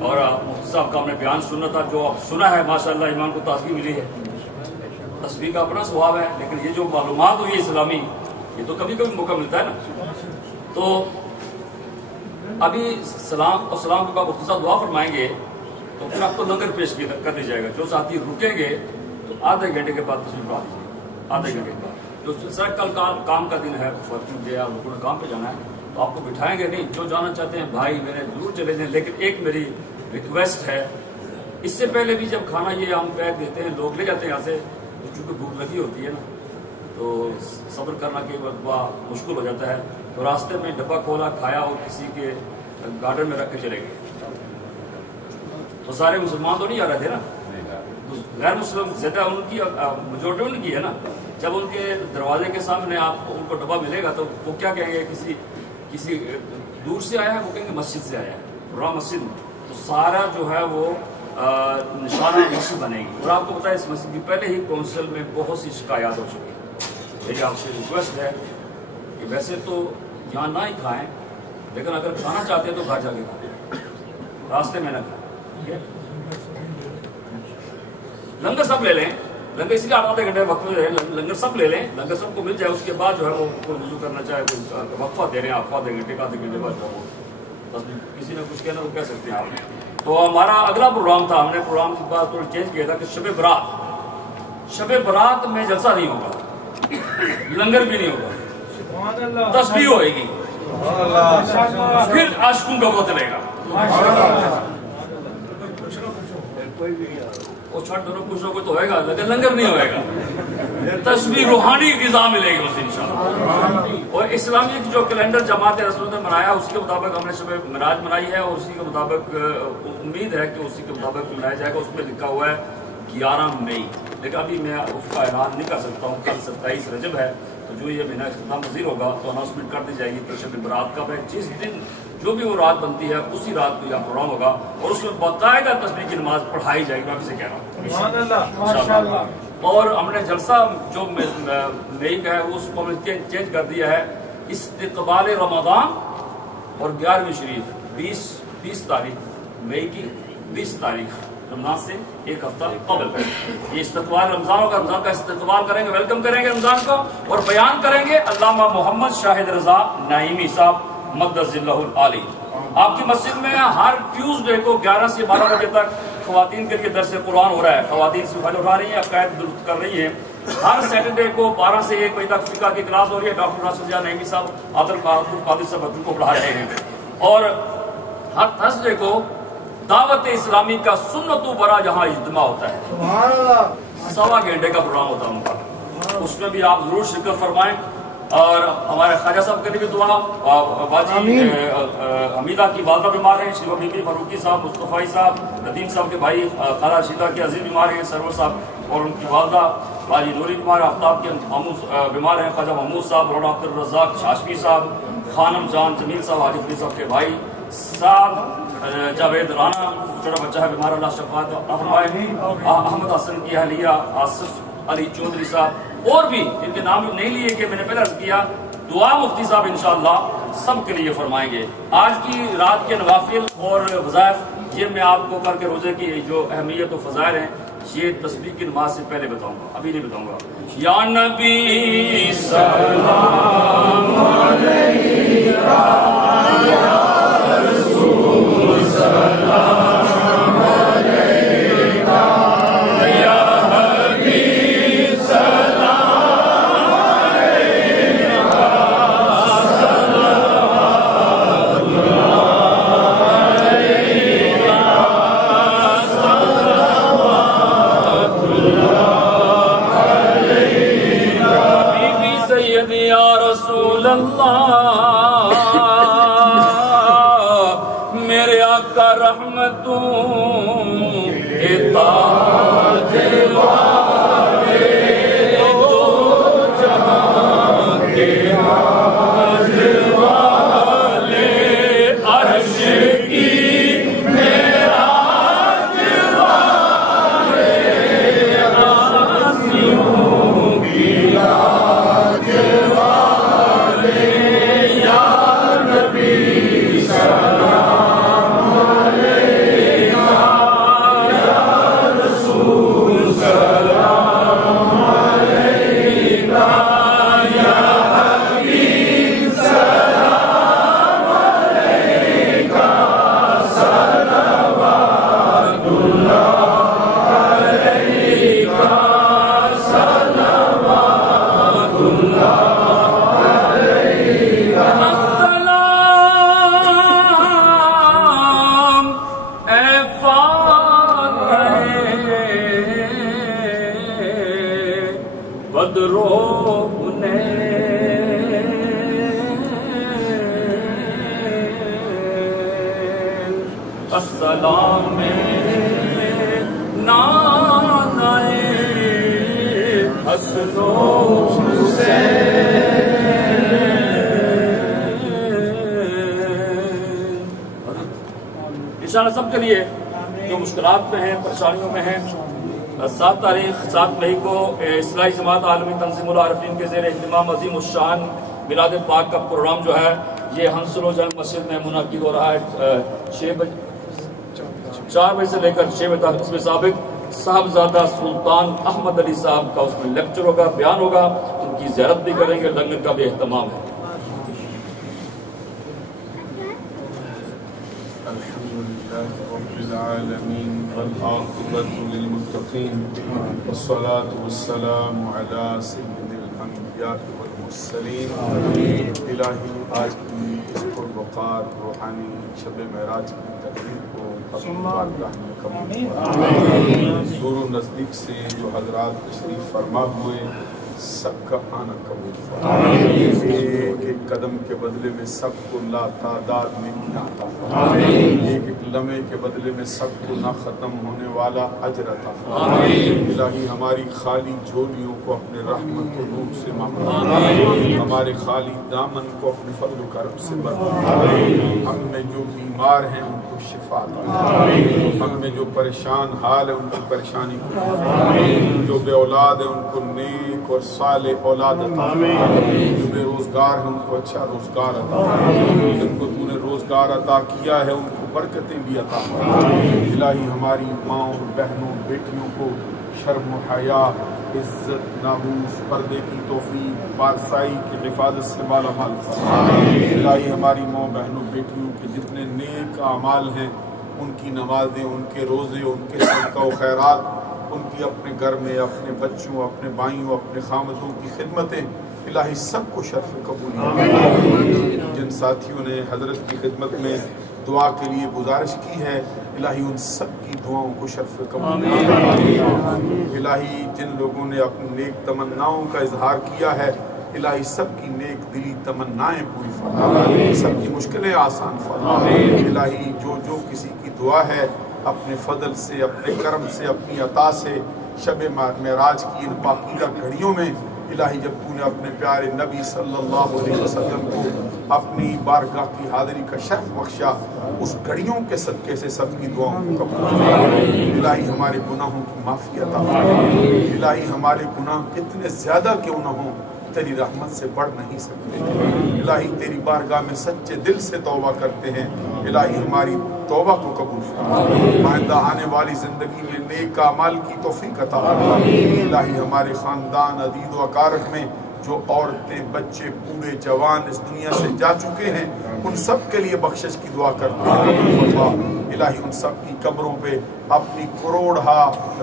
اور مفتی صاحب کا ہم نے بیان سننا تھا، جو اب سنا ہے ماشاءاللہ ایمان کو تازگی ملی ہے، تسبیح کا اپنا ثواب ہے، لیکن یہ جو معلومات ہوئی اسلامی یہ تو کبھی کبھی موقع ملتا ہے نا. تو ابھی سلام اور سلام کے بعد مفتی صاحب دعا فرمائیں گے تو پھر آپ کو لنگر پیش کر دیا جائے گا. جو ساتھی رکیں گے تو آدھے گھنٹے کے بعد تشریف لا دیجیے، آدھے گھنٹے کے بعد. جو سر کل کام کا دن ہے، لوگوں نے کام پہ جانا ہے تو آپ کو بٹھائیں گے نہیں. جو جانا چاہتے ہیں بھائی میرے ضرور چلے جائیں، لیکن ایک میری ریکویسٹ ہے، اس سے پہلے بھی جب کھانا یہ ہم پیک دیتے ہیں لوگ لے جاتے ہیں یہاں سے، تو چونکہ بھوک لگی ہوتی ہے نا تو صبر کرنا کئی وقت مشکل ہو جاتا ہے. تو راستے میں ڈبہ کھولا کھایا اور کسی کے گارڈن میں رکھ کے چلے گئے. تو سارے مسلمان تو نہیں آ رہے تھے نا، غیر مسلم زیادہ ان کی میجورٹی ان کی ہے نا. جب ان کے دروازے کے سامنے آپ ان کو ڈبہ ملے گا تو وہ کیا کہیں گے، کسی دور سے آیا ہے، وہ کہیں گے مسجد سے آیا ہے، پورا مسجد میں. تو سارا جو ہے وہ نشانہ مسجد بنے گی. اور آپ کو پتا ہے اس مسجد کی پہلے ہی کونسل میں بہت سی شکایات ہو چکی ہیں. میری آپ سے ریکویسٹ ہے کہ ویسے تو یہاں نہ ہی کھائیں، لیکن اگر کھانا چاہتے ہیں تو گھر جا کے کھائیں، راستے میں نہ کھائیں. لنگر سب لے لیں، لنگر اس لیے آدھے گھنٹے وقفے لنگر سب لے لیں، لنگر سب کو مل جائے. اس کے بعد جو ہے وہ کوئی وضو کرنا چاہے کوئی وقفہ دے رہے ہیں آپ کو آدھے گھنٹے بعد جو بس کسی نے کچھ کہنا تو کہہ سکتے ہیں آپ. تو ہمارا اگلا پروگرام تھا، ہم نے پروگرام کی بات تھوڑا چینج کیا تھا کہ شب برات میں جلسہ نہیں ہوگا، لنگر بھی نہیں ہوگا، تسبیح ہوئے گی، پھر عاشقوں کا وہ چلے گا. وہ چھٹ دونوں کچھ نہ کچھ تو ہوئے گا لیکن لنگر نہیں ہوئے گا. تسبیح روحانی غذا ملے گی اسے انشاءاللہ. اور اسلامی جو کیلنڈر جماعت رسول نے منایا اس کے مطابق ہم نے شب معراج منائی ہے، اور اسی کے مطابق امید ہے کہ اسی کے مطابق منایا جائے گا. اس میں لکھا ہوا ہے 11 مئی، لیکن ابھی میں اس کا اعلان نہیں کر سکتا ہوں. کل 27 رجب ہے، تو جو یہ مہینہ اختتام پذیر ہوگا تو اناؤنسمنٹ کر دی جائے گی کہ شب برات کب ہے. جس دن جو بھی وہ رات بنتی ہے اسی رات کو یہاں پروگرام ہوگا، اور اس میں باقاعدہ تسبیح کی نماز پڑھائی جائے گی. میں آپ سے کہہ رہا ہوں. اور ہم نے جلسہ جو مئی کا ہے اس کو ہم نے چینج کر دیا ہے، استقبال رمضان اور 11ویں شریف 20 تاریخ مئی کی 20 تاریخ رمضان سے ایک ہفتہ قبل یہ استقبال رمضان ہوگا. رمضان کا استقبال کریں گے، ویلکم کریں گے رمضان کو، اور بیان کریں گے علامہ محمد شاہد رضا نعیمی صاحب مقدس اللہ العالی. آپ کی مسجد میں ہر ٹیوزڈے کو 11 سے 12 بجے تک خواتین کے لیے درس قرآن ہو رہا ہے. خواتین سے فائدہ اٹھا رہی ہیں، عقائد درست کر رہی ہیں. ہر سیٹرڈے کو 12 سے 1 بجے تک فقہ کی کلاس ہو رہی ہے. ڈاکٹر راشد نعیمی صاحب عادل قادر صاحب بچوں کو پڑھا رہے ہیں. اور ہر تھرسڈے کو دعوت اسلامی کا سنت و برا جہاں اجتماع ہوتا ہے، 1.25 گھنٹے کا پروگرام ہوتا ہے ان کا. اس میں بھی آپ ضرور شرکت فرمائیں. اور ہمارے خواجہ صاحب کے لیے بھی دعا. باجی حمیدہ کی والدہ بیمار ہیں، شیوا بی بی فاروقی صاحب، مصطفی صاحب، ندیم صاحب کے بھائی خالہ رشیدہ کے عزیز بیمار ہیں، سرور صاحب اور ان کی والدہ باجی نوری بیمار، آفتاب کے بیمار ہیں، خواجہ محمود صاحب، مولانا عبد الرزاق شاشمی صاحب، خانم جان جمیل صاحب، حاجی فرید صاحب کے بھائی صاحب، جاوید رانا چھوٹا بچہ ہے بیمار، اللہ شفاعت عطا فرمائے، احمد حسن کی اہلیہ آصف علی چودھری صاحب، اور بھی جن کے نام نہیں لیے کہ میں نے پہلے عرض کیا. دعا مفتی صاحب انشاءاللہ سب کے لیے فرمائیں گے. آج کی رات کے نوافل اور وظائف یہ میں آپ کو کر کے روزے کی جو اہمیت و فضائل ہیں یہ تسبیح کی نماز سے پہلے بتاؤں گا، ابھی نہیں بتاؤں گا. یا نبی سلام علیکہ یا رسول سلام میرے آقا رحمتوں کے تاج والے دو جہاں کے تاج والے عرش کی معراج والے آسیوں کی لاج والے بدرو نے السلام نانائے حسن و انشاءاللہ سب کے لیے جو مشکلات میں ہیں، پریشانیوں میں ہیں، 7 تاریخ 7 مئی کو اصلاحی جماعت عالمی تنظیم العارفین کے زیر اہتمام عظیم الشان میلاد پاک کا پروگرام جو ہے یہ ہنسل و جنگ مسجد میں منعقد ہو رہا ہے 4 بجے سے لے کر 6 بجے تک۔ اس میں سابق صاحبزادہ سلطان احمد علی صاحب کا اس میں لیکچر ہوگا، بیان ہوگا، ان کی زیارت بھی کریں گے، لنگر کا بھی اہتمام ہے۔ العالمين والعاقبة للمتقين والصلاة والسلام على سيد الأنبياء والمرسلين۔ الہی آج کی اس پروقار روحانی شب معراج کی تقریب کو اپنی بارگاہ میں قبول فرما۔ دور و نزدیک سے جو حضرات تشریف فرما ہوئے سب کا آنا قبول فرما۔ ایک ایک قدم کے بدلے میں سب کو لا تعداد میں عطا فرما۔ ایک ایک لمحے کے بدلے میں سب کو نہ ختم ہونے والا اجر عطا فرما۔ الہی ہماری خالی جھولیوں کو اپنے رحمت و نور سے محفوظ، ہمارے خالی دامن کو اپنے فضل و کرم سے بھر۔ ہم میں جو بیمار ہیں ان کو شفا عطا، ہم میں جو پریشان حال ہے ان کی پریشانی کو، جو بے اولاد ہے ان کو نیک اور صالح اولاد عطا، جو بے روزگار ہیں ان کو اچھا روزگار عطا، جن کو تو نے روزگار عطا کیا ہے ان کو برکتیں بھی عطا۔ الہی ہماری ماں بہنوں بیٹیوں کو شرم و حیا، عزت، ناموس، پردے کی توفیق، پارسائی کی حفاظت سے مالا مال فرما۔ الہی ہماری ماں بہنوں بیٹیوں کے جتنے نیک اعمال ہیں، ان کی نمازیں، ان کے روزے، ان کے صدقہ و خیرات، ان کی اپنے گھر میں اپنے بچوں، اپنے بھائیوں، اپنے خامدوں کی خدمتیں، الہی سب کو شرف قبول۔ جن ساتھیوں نے حضرت کی خدمت میں دعا کے لیے گزارش کی ہے، الہی ان سب کی دعاؤں کو شرف قبول۔ الہی جن لوگوں نے اپنی نیک تمناؤں کا اظہار کیا ہے، الہی سب کی نیک دلی تمنائیں پوری فرما، سب کی مشکلیں آسان فرما۔ الہی جو کسی کی دعا ہے اپنے فضل سے، اپنے کرم سے، اپنی عطا سے شب معراج کی ان پاکیزہ گھڑیوں میں، الہی جب تو نے اپنے پیارے نبی صلی اللہ علیہ وسلم کو اپنی بارگاہ کی حاضری کا شرف بخشا، اس گھڑیوں کے صدقے سے سب کی دعاؤں کو قبول فرما۔ الہی ہمارے گناہوں کی معافی عطا فرما۔ الہی ہمارے گناہ کتنے زیادہ کیوں نہ ہوں، تیری رحمت سے بڑھ نہیں سکتے۔ الہی تیری بارگاہ میں سچے دل سے توبہ کرتے ہیں، الہی ہماری توبہ کو قبول فرما۔ آئندہ آنے والی زندگی میں نیک اعمال کی توفیق عطا فرما۔ الہی ہمارے خاندان، عزیز و اقارب میں جو عورتیں، بچے، بوڑھے، جوان اس دنیا سے جا چکے ہیں، ان سب کے لیے بخشش کی دعا کرتے ہیں۔ الہی ان سب کی قبروں پہ اپنی کروڑہا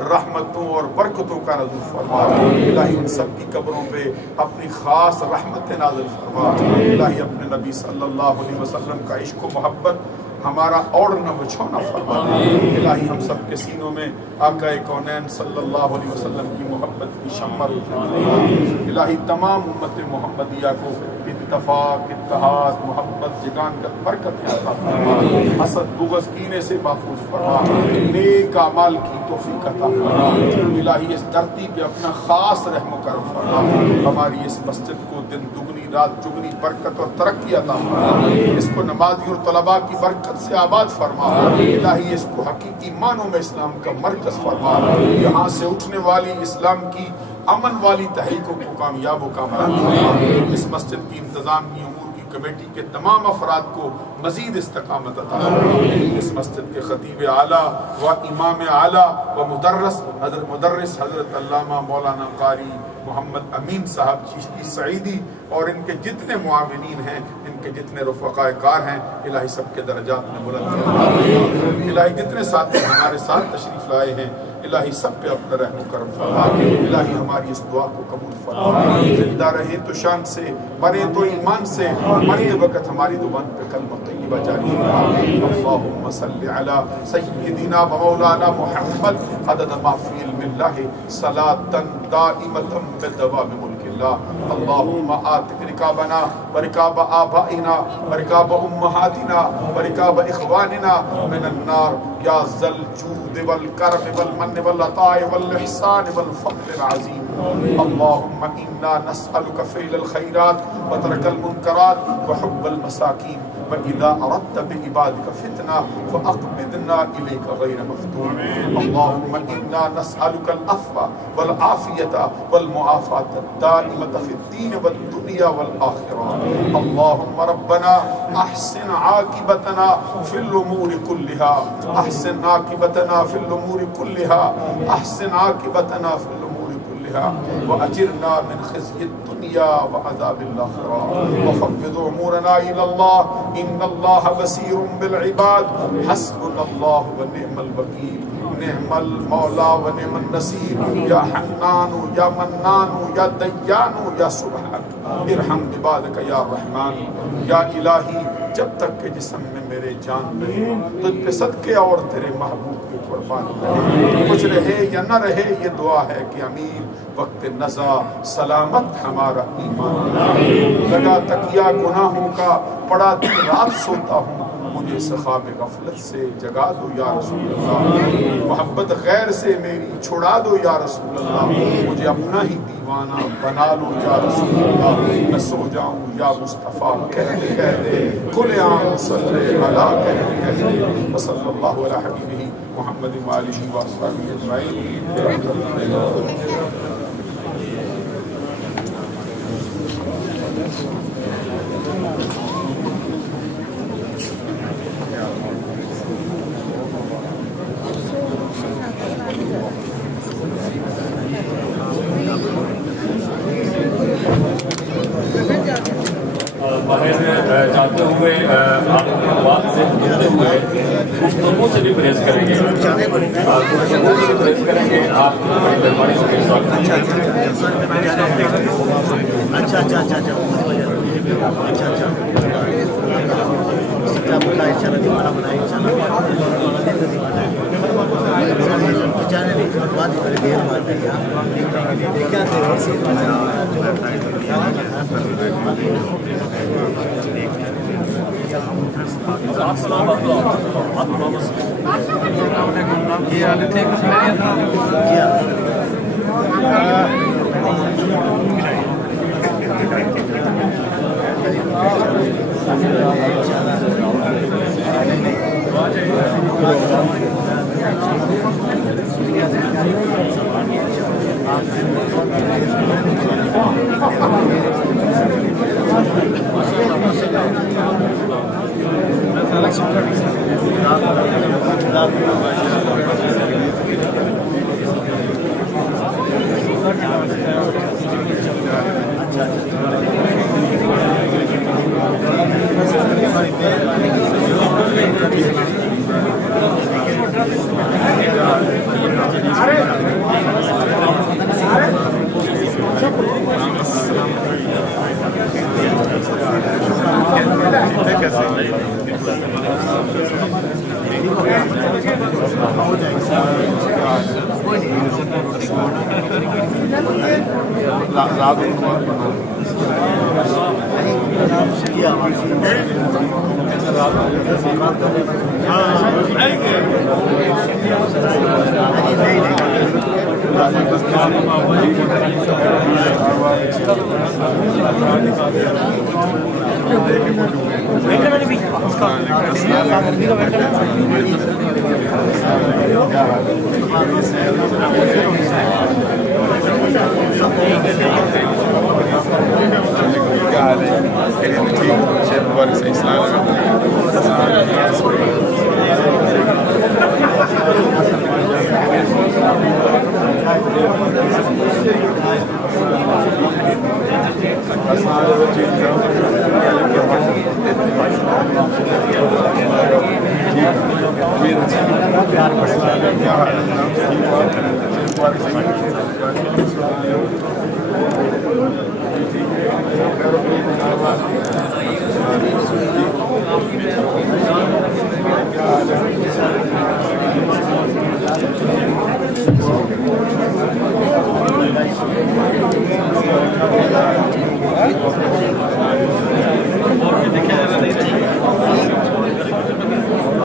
رحمتوں اور برکتوں کا نزول فرما۔ الہی ان سب کی قبروں پہ اپنی خاص رحمت نازل فرما۔ الہی اپنے نبی صلی اللہ علیہ وسلم کا عشق و محبت ہمارا اوڑھنا بچھونا فرما۔ الہی ہم سب کے سینوں میں آقا کونین صلی اللہ علیہ وسلم کی محبت کی شمع روشن۔ الہی تمام امت محمدیہ کو اتفاق، اتحاد، محبت، جگانگت، برکت عطا فرما۔ حسد، بغض، کینے سے محفوظ فرما۔ نیک اعمال کی توفیق عطا فرما۔ الہی اس دھرتی پہ اپنا خاص رحم و کرم فرما۔ ہماری اس مسجد کو دن دگنی رات چگنی برکت اور ترقی عطا فرما۔ اس کو نمازی اور طلباء کی برکت سے آباد فرما۔ الہی اس کو حقیقی معنوں میں اسلام کا مرکز فرما۔ یہاں سے اٹھنے والی اسلام کی امن والی تحریکوں کو کامیاب و کامران فرما۔ اس مسجد کی انتظامی امور کی کمیٹی کے تمام افراد کو مزید استقامت عطا فرما۔ اس مسجد کے خطیب اعلیٰ و امام اعلیٰ و مدرس حضرت علامہ مولانا قاری محمد امین صاحب چشتی سعیدی اور ان کے جتنے معاونین ہیں، ان کے جتنے رفقائے کار ہیں، الہی سب کے درجات میں بلند فرما۔ الہی جتنے ساتھی ہمارے ساتھ تشریف لائے ہیں، الہی سب پہ اپنا رحم و کرم فرما۔ الہی ہماری اس دعا کو قبول فرما۔ زندہ رہیں تو شان سے، مریں تو ایمان سے، مرتے وقت ہماری زبان پہ کلمہ طیبہ زندگی بجاری فرما. اللہم صلی علی سیدنا و مولانا محمد عدد ما فی علم اللہ صلاۃ دائمۃ بدوام ملک اللہ. اللہم آتق رکابنا ورکاب آبائنا ورکاب امہاتنا ورکاب اخواننا من النار یا ذا الجود والکرم والمن والعطاء والاحسان والفضل العظیم. اللہم انا نسألک فعل الخیرات وترک المنکرات وحب المساکین وإذا أردت بعبادك فتنة فأقبضنا إليك غير مفتون. اللهم إنا نسألك العفو والعافية والمعافاة الدائمة في الدين والدنيا والآخرة. اللهم ربنا أحسن عاقبتنا في الأمور كلها أحسن عاقبتنا في الأمور كلها أحسن عاقبتنا في الأمور كلها وأجرنا من خزي الدنيا وعذاب الآخرة وفوض أمورنا إلى الله إن الله بصير بالعباد. حسبنا الله ونعم الوكيل نعم المولى ونعم النصير. يا حنان يا منان يا ديان يا سبحان ارحم عبادك يا رحمن. یا الہی جب تک کہ جسم میں میرے جان رہے تجھ پہ صدقے اور تیرے محبوب کی قربان رہے. کچھ رہے یا نہ رہے یہ دعا ہے کہ امین وقت نزا سلامت ہمارا ایمان. لگا تکیہ گناہوں کا پڑا دن رات سوتا ہوں مجھے سخاب غفلت سے جگا دو یا رسول اللہ. محبت غیر سے میری چھڑا دو یا رسول اللہ. مجھے اپنا ہی دیوانہ بنا لو یا رسول اللہ. میں سو جاؤں یا مصطفیٰ کہتے کہتے کل عام صلی اللہ کہتے کہتے وصلی اللہ علیہ حبیبہ محمد وآلہ وصحبہ اجمعین. باہر جاتے ہوئے آپ کی بات سے گزرتے ہوئے گفتگو سے بھی پرہیز کریں گے. گفتگو سے بھی پرہیز کریں گے. آپ کی بڑی مہربانی سے میرے ساتھ. Thank you.